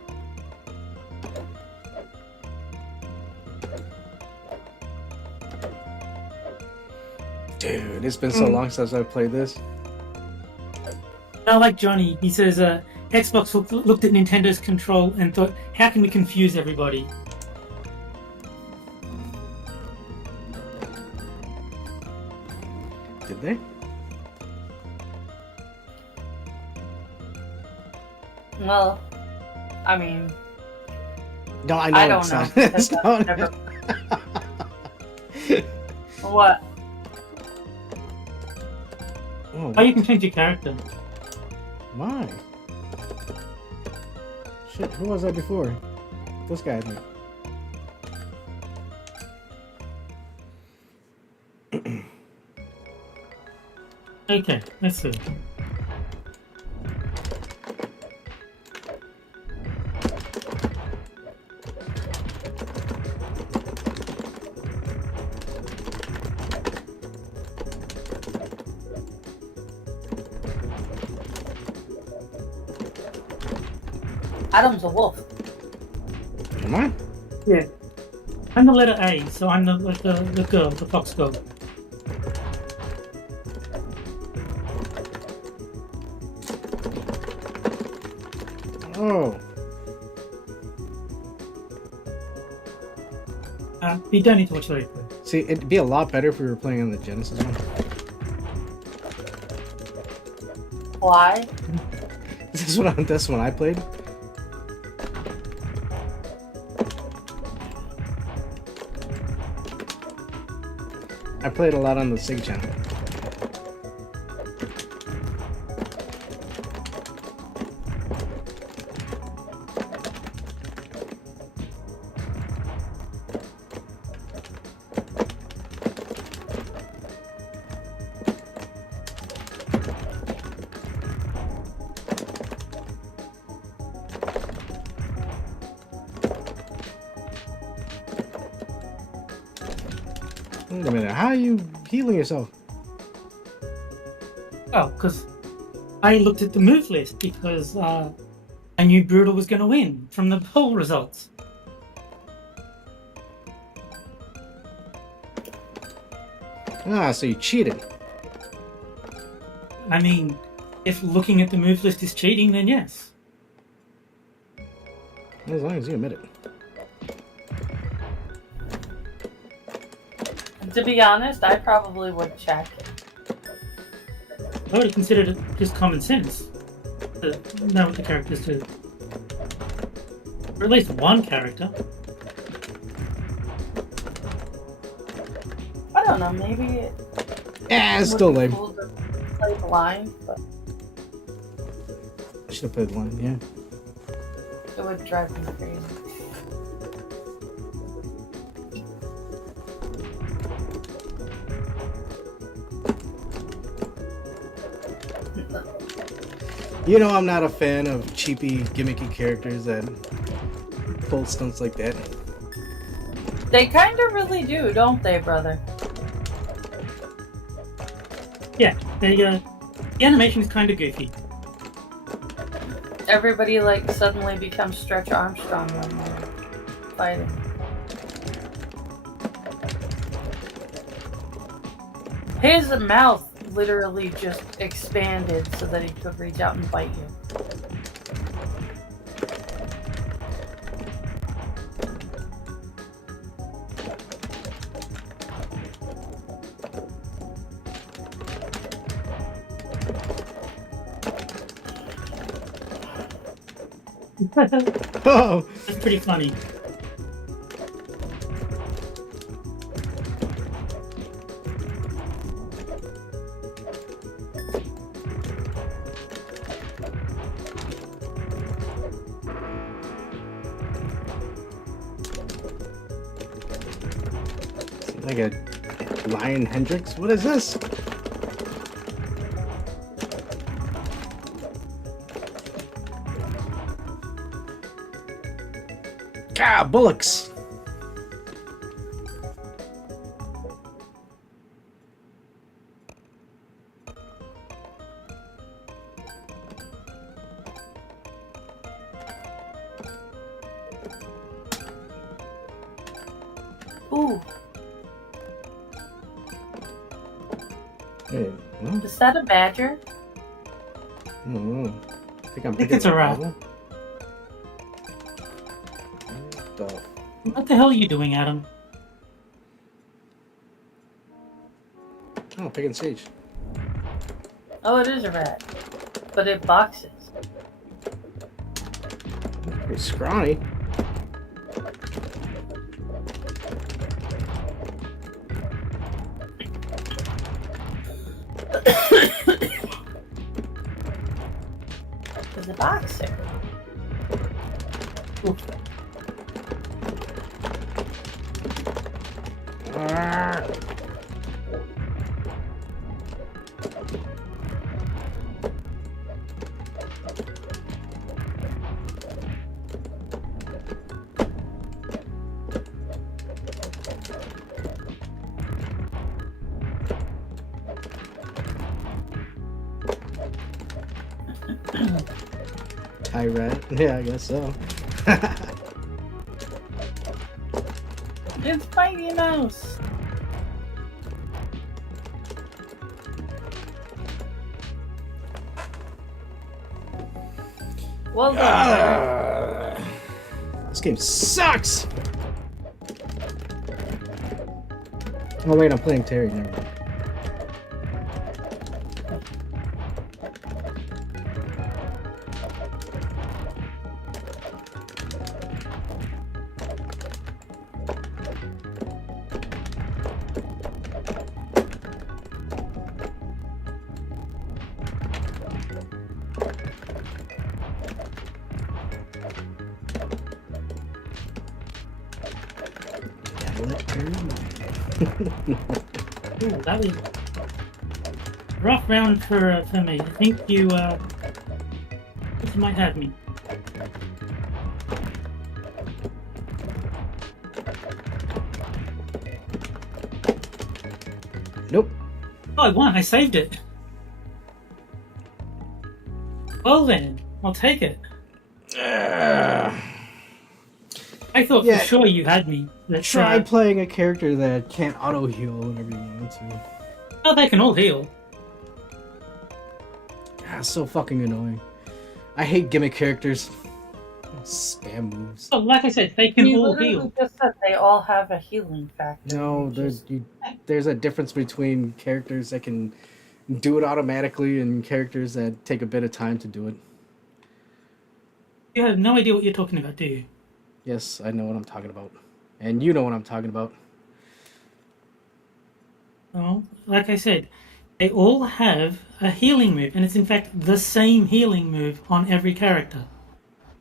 Dude, it's been so long since I played this. I like Johnny. He says Xbox looked at Nintendo's control and thought, how can we confuse everybody? Did they? Well, I mean, No, I know. I don't it's know. not. That's It's not. never- What? Oh, Oh, you can change your character. why? Shit, who was that before? This guy, I think. Okay, let's see. Adam's a wolf. Am I? Yeah. I'm the letter A, so I'm the girl, the fox girl. Oh. You don't need to watch the replay. See, it'd be a lot better if we were playing on the Genesis one. Why? This one I played. I played a lot on the SIG channel. Wait a minute, how are you healing yourself? Oh, because I looked at the move list because I knew Brutal was going to win from the poll results. Ah, so you cheated. I mean, if looking at the move list is cheating, then yes. As long as you admit it. To be honest, I probably would check. I would have considered it just common sense to know what the characters do. Or at least one character. don't know. Maybe it It's would still be lame. cool to play blind, but I should have played one, yeah. it would drive me crazy. You know I'm not a fan of cheapy, gimmicky characters that pull stunts like that. They kind of really do, don't they, brother? Yeah, the animation is kind of goofy. Everybody like suddenly becomes Stretch Armstrong when they're fighting. His mouth literally just expanded so that he could reach out and bite you. Oh! That's pretty funny. Like a Lion Hendrix? What is this? Ah, bullocks! Ooh, Hey, what? is that a badger? I don't know. I think I'm think it's a rat. What the hell are you doing, Adam? Oh, picking sage. Oh, it is a rat. But it boxes. Pretty scrawny. It's a boxer. Ooh. Ah. Tie rat? Yeah, I guess so. It's Mighty Mouse. Well done. This game sucks! Oh wait, I'm playing Terry. Never mind. Ooh, that was a rough round for me. I think you might have me. Nope. Oh, I won. I saved it. Well then, I'll take it. I thought Yeah. for sure you had me. But, Try playing a character that can't auto heal whenever you want to. oh, they can all heal. Ah, so fucking annoying. I hate gimmick characters. Spam moves. Oh, like I said, they can You all literally heal. just said they all have a healing factor. No, there's a difference between characters that can do it automatically and characters that take a bit of time to do it. You have no idea what you're talking about, do you? Yes, I know what I'm talking about. And you know what I'm talking about. Well, like I said, they all have a healing move, and it's in fact the same healing move on every character.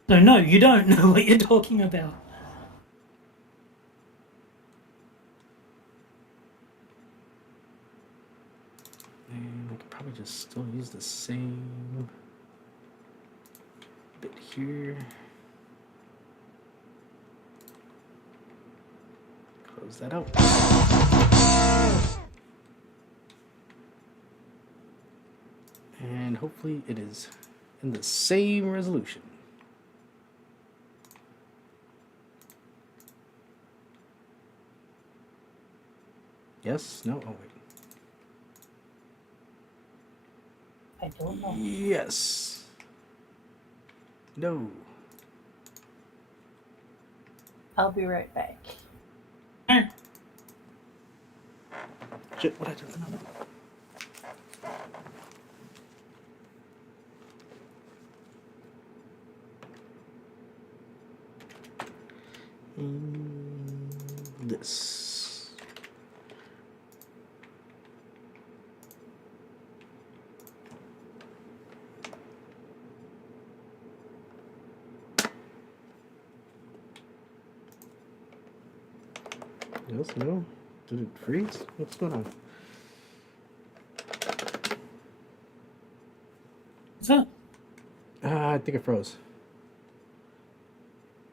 So no, you don't know what you're talking about. And I could probably just still use the same bit here. Close that out. And hopefully it is in the same resolution. Yes? No? Oh, wait. I don't know. Yes. No. I'll be right back. Shit, what I do? This. Yes, no? Did it freeze? What's going on? What's up? I think it froze.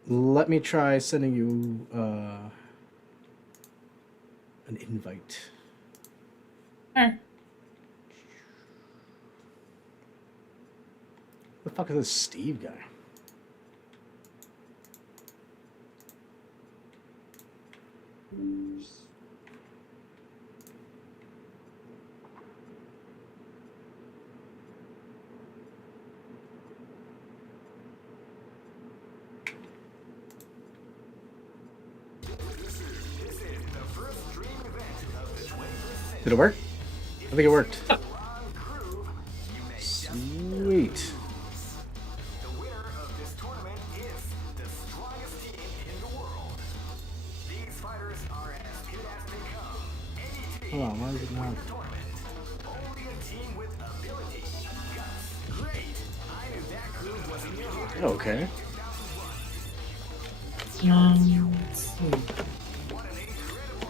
Let me try sending you an invite. Sure. The fuck is this Steve guy? Did it work? I think it worked. Sweet. The winner of this tournament is the strongest team in the world. These fighters are as good as they come. Any team Hold on, why is it not? in the tournament. Only a team with ability. Guts. Great. I knew that groove was in your heart. Okay. Let's see.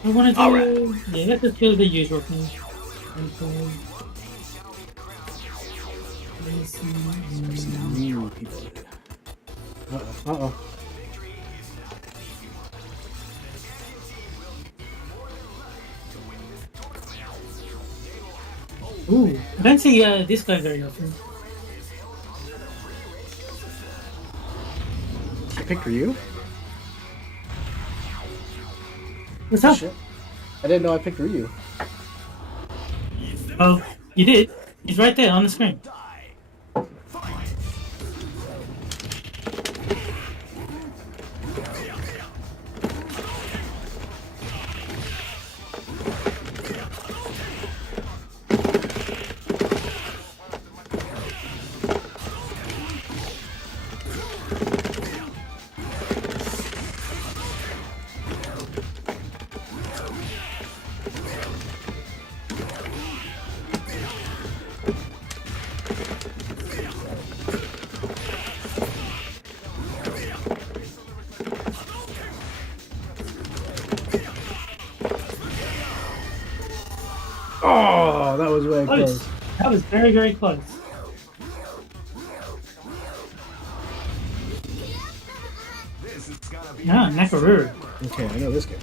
I want to do... Yeah, let's just do the usual thing. New people. Uh-oh. Ooh, I don't see this guy very often. I picked Ryu? What's up? Shit. I didn't know I picked Ryu. Oh, you did? He's right there on the screen. Oh, that was way Close. close. That was very, very close. Ah, Nakaruru. Okay, I know this guy.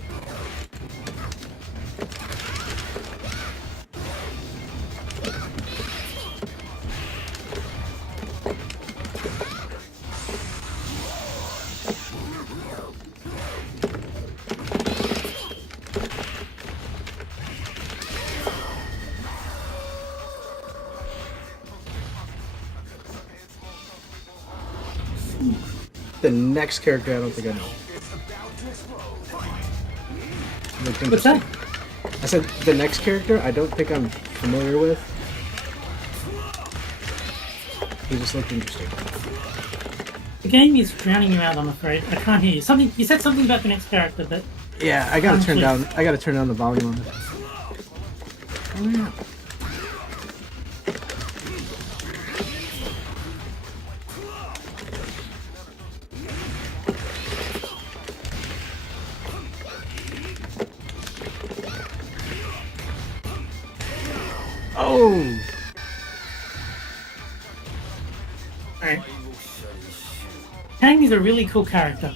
The next character, I don't think I know. What's that? I said the next character, I don't think I'm familiar with. He just looked interesting. The game is drowning you out, I'm afraid. I can't hear you. Something you said something about the next character, but Yeah, I gotta turn down. I gotta turn down the volume on it. Oh! Alright. Tang is a really cool character.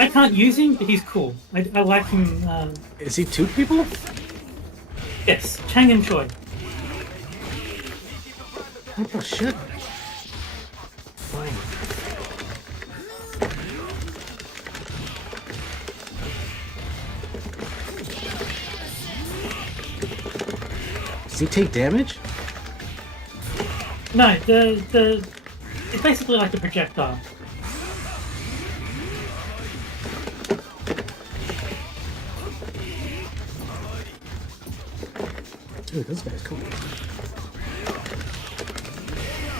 I can't use him, but he's cool. I like him. Is he two people? Yes, Chang and Choi. What the shit? Fine. Does he take damage? No, it's basically like a projectile. Dude, this guy's cool.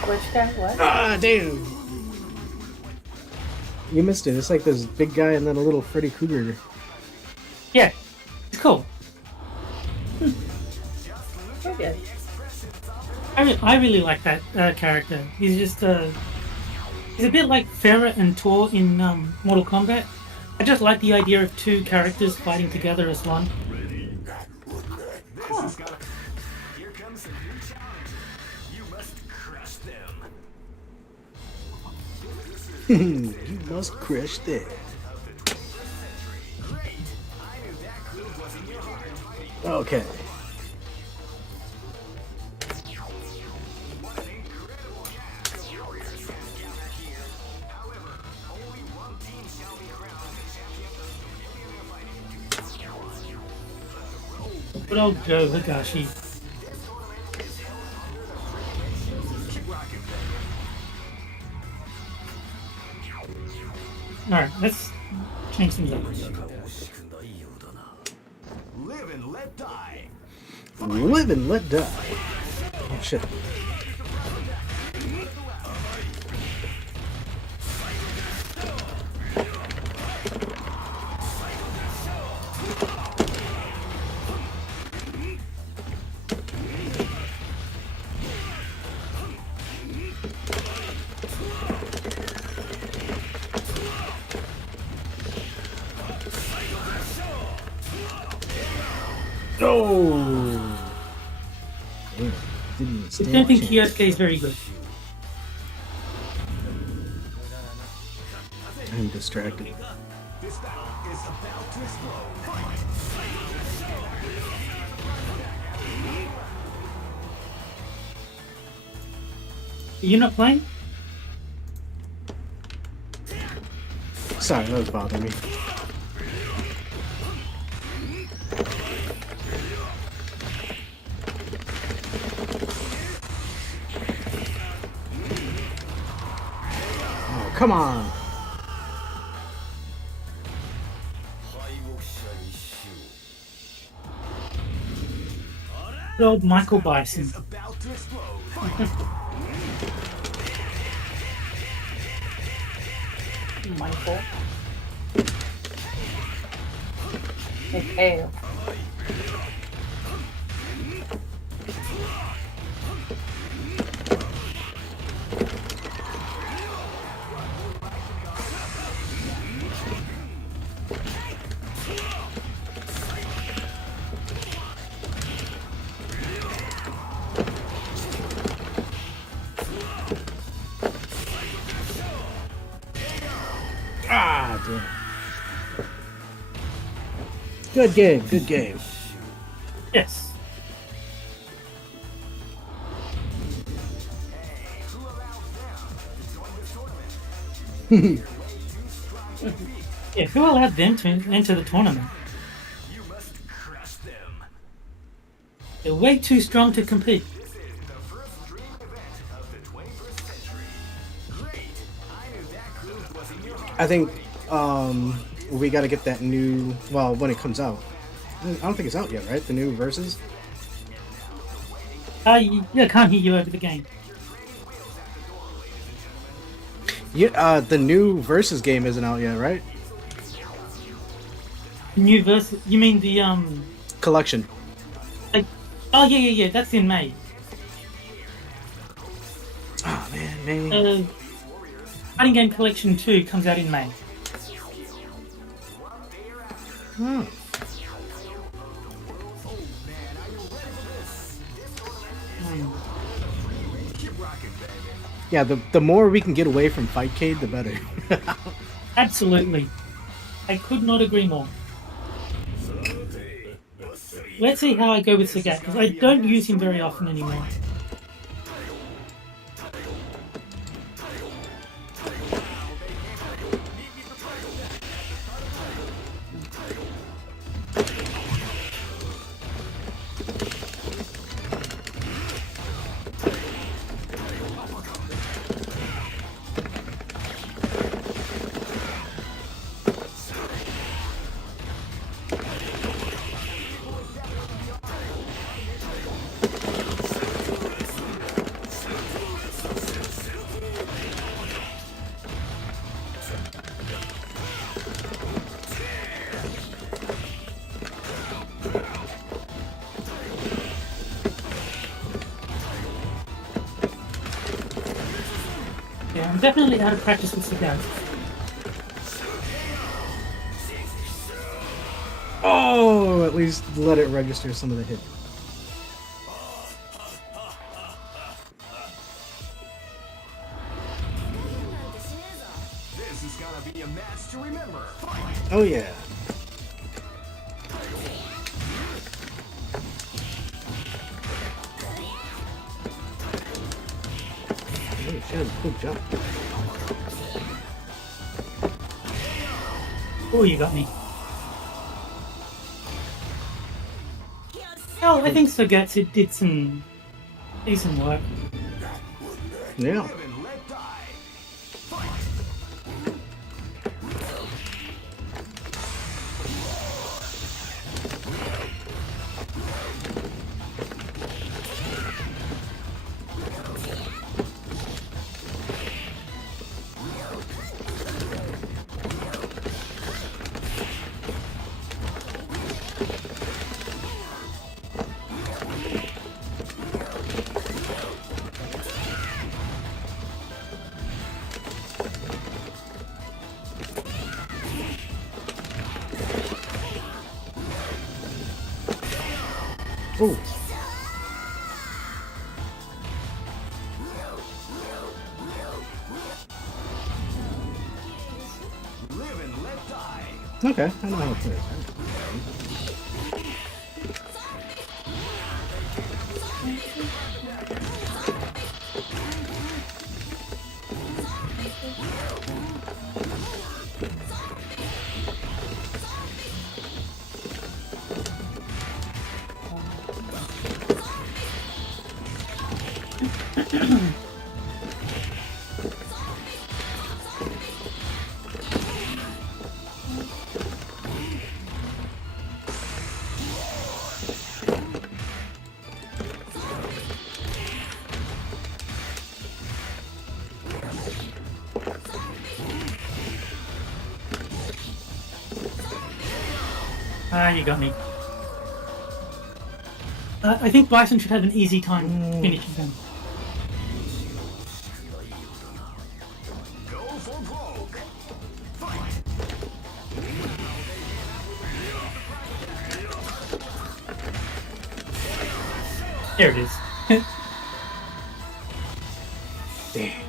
Which guy? What? Ah, damn! You missed it. It's like this big guy and then a little Freddy Krueger. Yeah, it's cool. Okay. I really like that character. He's just he's a bit like Farah and Tor in Mortal Kombat. I just like the idea of two characters fighting together as one. Huh. Here comes a new challenge. You must crush them. You must crush that. Great. I knew that groove was in your heart. Okay. What an incredible cast of warriors has gathered here. However, only one team shall be crowned the champion of the Millionaire Fighting 2021. Good old Joe Higashi. Keep rocking, Alright, let's change things up. live and let die. Live and let die. Oh, shit. Oh! Damn, didn't even I stand don't think a chance. Kyosuke is very good. I'm distracted. This battle is about to explode. You're not playing? Sorry, that was bothering me. Oh, come on! Good old Michael Bison. Is about to explode. Michael. Mikhail. Ah, damn. Good game, good game. Yes. Who allowed them to join this tournament? Yeah, who allowed them to enter the tournament? You must crush them. They're way too strong to compete. This is the first dream event of the 21st century. Great. I knew that groove was in your heart. I think we gotta get that new, well, when it comes out. I don't think it's out yet, right? The new Versus? I can't hear you over the game. Yeah, the new Versus game isn't out yet, right? New verse? You mean the Collection. I Oh yeah. That's in May. Oh man, May. Fighting Game Collection 2 comes out in May. Hmm. Yeah, the more we can get away from Fightcade, the better. Absolutely. I could not agree more. Let's see how I go with Sagat, because I don't use him very often anymore. Yeah, I'm definitely out of practice with Sagat. Oh, at least let it register some of the hit. This is gonna be a match to remember. Oh yeah. Oh shit, good jump. Oh, you got me. Oh, I think Sagat did some decent work. Yeah. Live and let die. Fight. Oh. Live and let die. Okay, I know how to play this. Ah, you got me. I think Bison should have an easy time finishing them. Go for broke. Fight. There it is. Damn.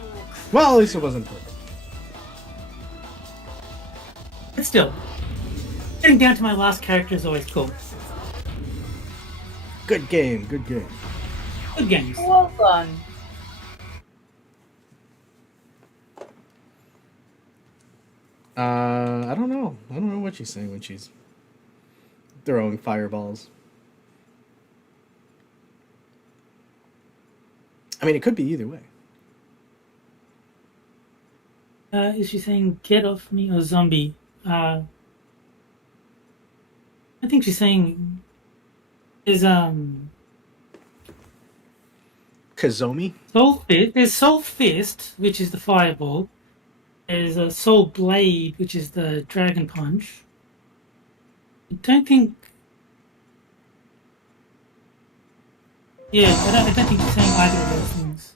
Well, at least it wasn't perfect. But still, getting down to my last character is always cool. Good game, good game. Good games. Well done. I don't know. I don't know what she's saying when she's throwing fireballs. I mean, it could be either way. Is she saying get off me or zombie? I think she's saying is Kazomi? Soul Fist. There's Soul Fist, which is the fireball. There's a Soul Blade, which is the dragon punch. I don't think Yeah, I don't think you're saying either of those things.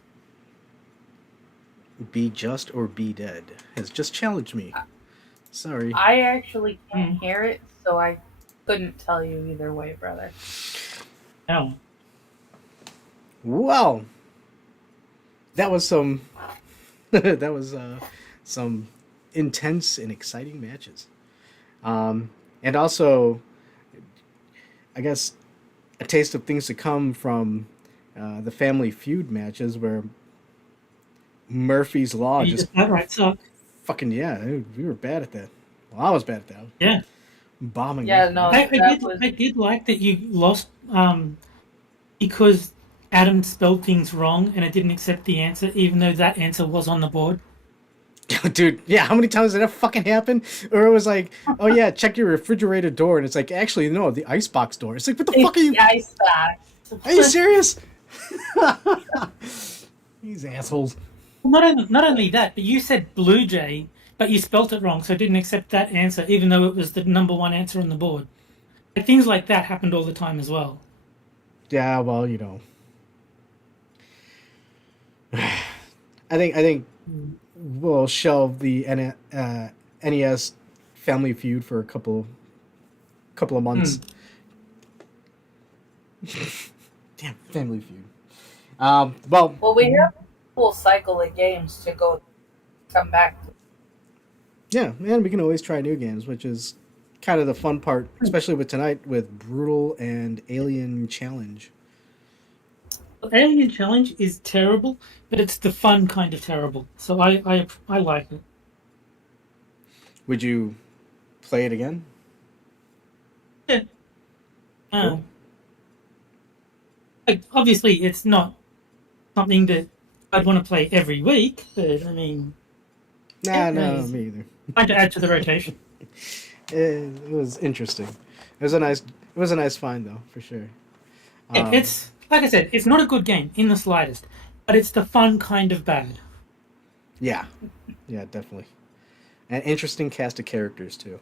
Be just or be dead has just challenged me. Sorry. I actually can't Mm. hear it, so I couldn't tell you either way, brother. No. Well, that was some that was some intense and exciting matches. And also, I guess a taste of things to come from the Family Feud matches where Murphy's Law You just just outright suck. fucking we were bad at that. Well, I was bad at that. Yeah. Bombing. Yeah, Murphy. no, I that did was. I did like that you lost because Adam spelled things wrong and it didn't accept the answer, even though that answer was on the board. Dude, yeah, how many times did that fucking happen? Or it was like, oh yeah, check your refrigerator door, and it's like, actually, no, the icebox door. It's like, what the fuck are you? The ice back. Are you serious? These assholes. Not only that, but you said Blue Jay, but you spelt it wrong, so it didn't accept that answer, even though it was the number one answer on the board. Like, things like that happened all the time as well. Yeah, well, I think we'll shelve the NES Family Feud for a couple of months. Damn, Family Feud. Well, we have a full cycle of games to come back to. Yeah, and we can always try new games, which is kind of the fun part, especially with tonight with Brutal and Alien Challenge. Alien Challenge is terrible, but it's the fun kind of terrible. So I like it. Would you play it again? Yeah. Cool. Like, obviously, it's not something that I'd want to play every week, but I mean, Nah, no, nice. me either. Trying to add to the rotation. It was interesting. It was a nice find though, for sure. Yeah, it's like I said, it's not a good game in the slightest, but it's the fun kind of bad. Yeah, yeah, definitely. An interesting cast of characters too.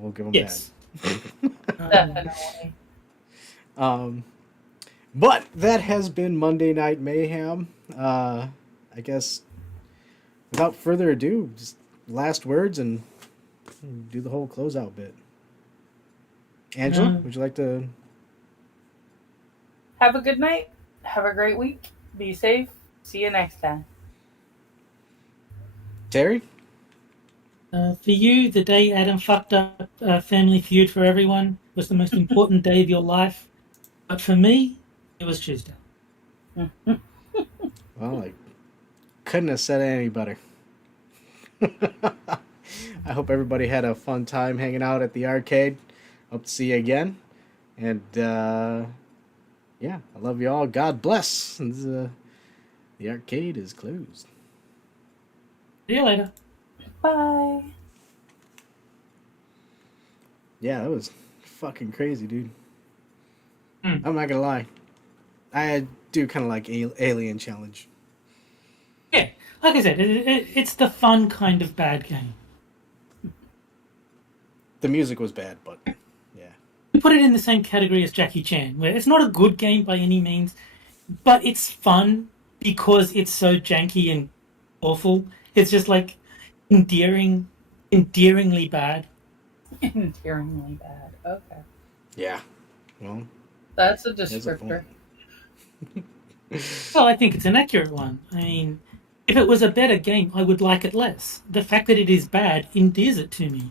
We'll give them Yes. Definitely. that. But that has been Monday Night Mayhem. I guess without further ado, just last words and do the whole closeout bit. Angela, would you like to? Have a good night. Have a great week. Be safe. See you next time. Terry? For you, the day Adam fucked up Family Feud for everyone was the most important day of your life. But for me, it was Tuesday. Well, I couldn't have said it any better. I hope everybody had a fun time hanging out at the arcade. Hope to see you again. And, yeah, I love you all. God bless. And, the arcade is closed. See you later. Bye. Yeah, that was fucking crazy, dude. Mm. I'm not gonna lie. I do kind of like Alien Challenge. Yeah, like I said, it's the fun kind of bad game. The music was bad, but yeah. We put it in the same category as Jackie Chan, where it's not a good game by any means, but it's fun because it's so janky and awful. It's just like endearingly bad. Endearingly bad. Okay. Yeah. Well, That's a there's a descriptor. point. Well, I think it's an accurate one. I mean, if it was a better game, I would like it less. The fact that it is bad endears it to me.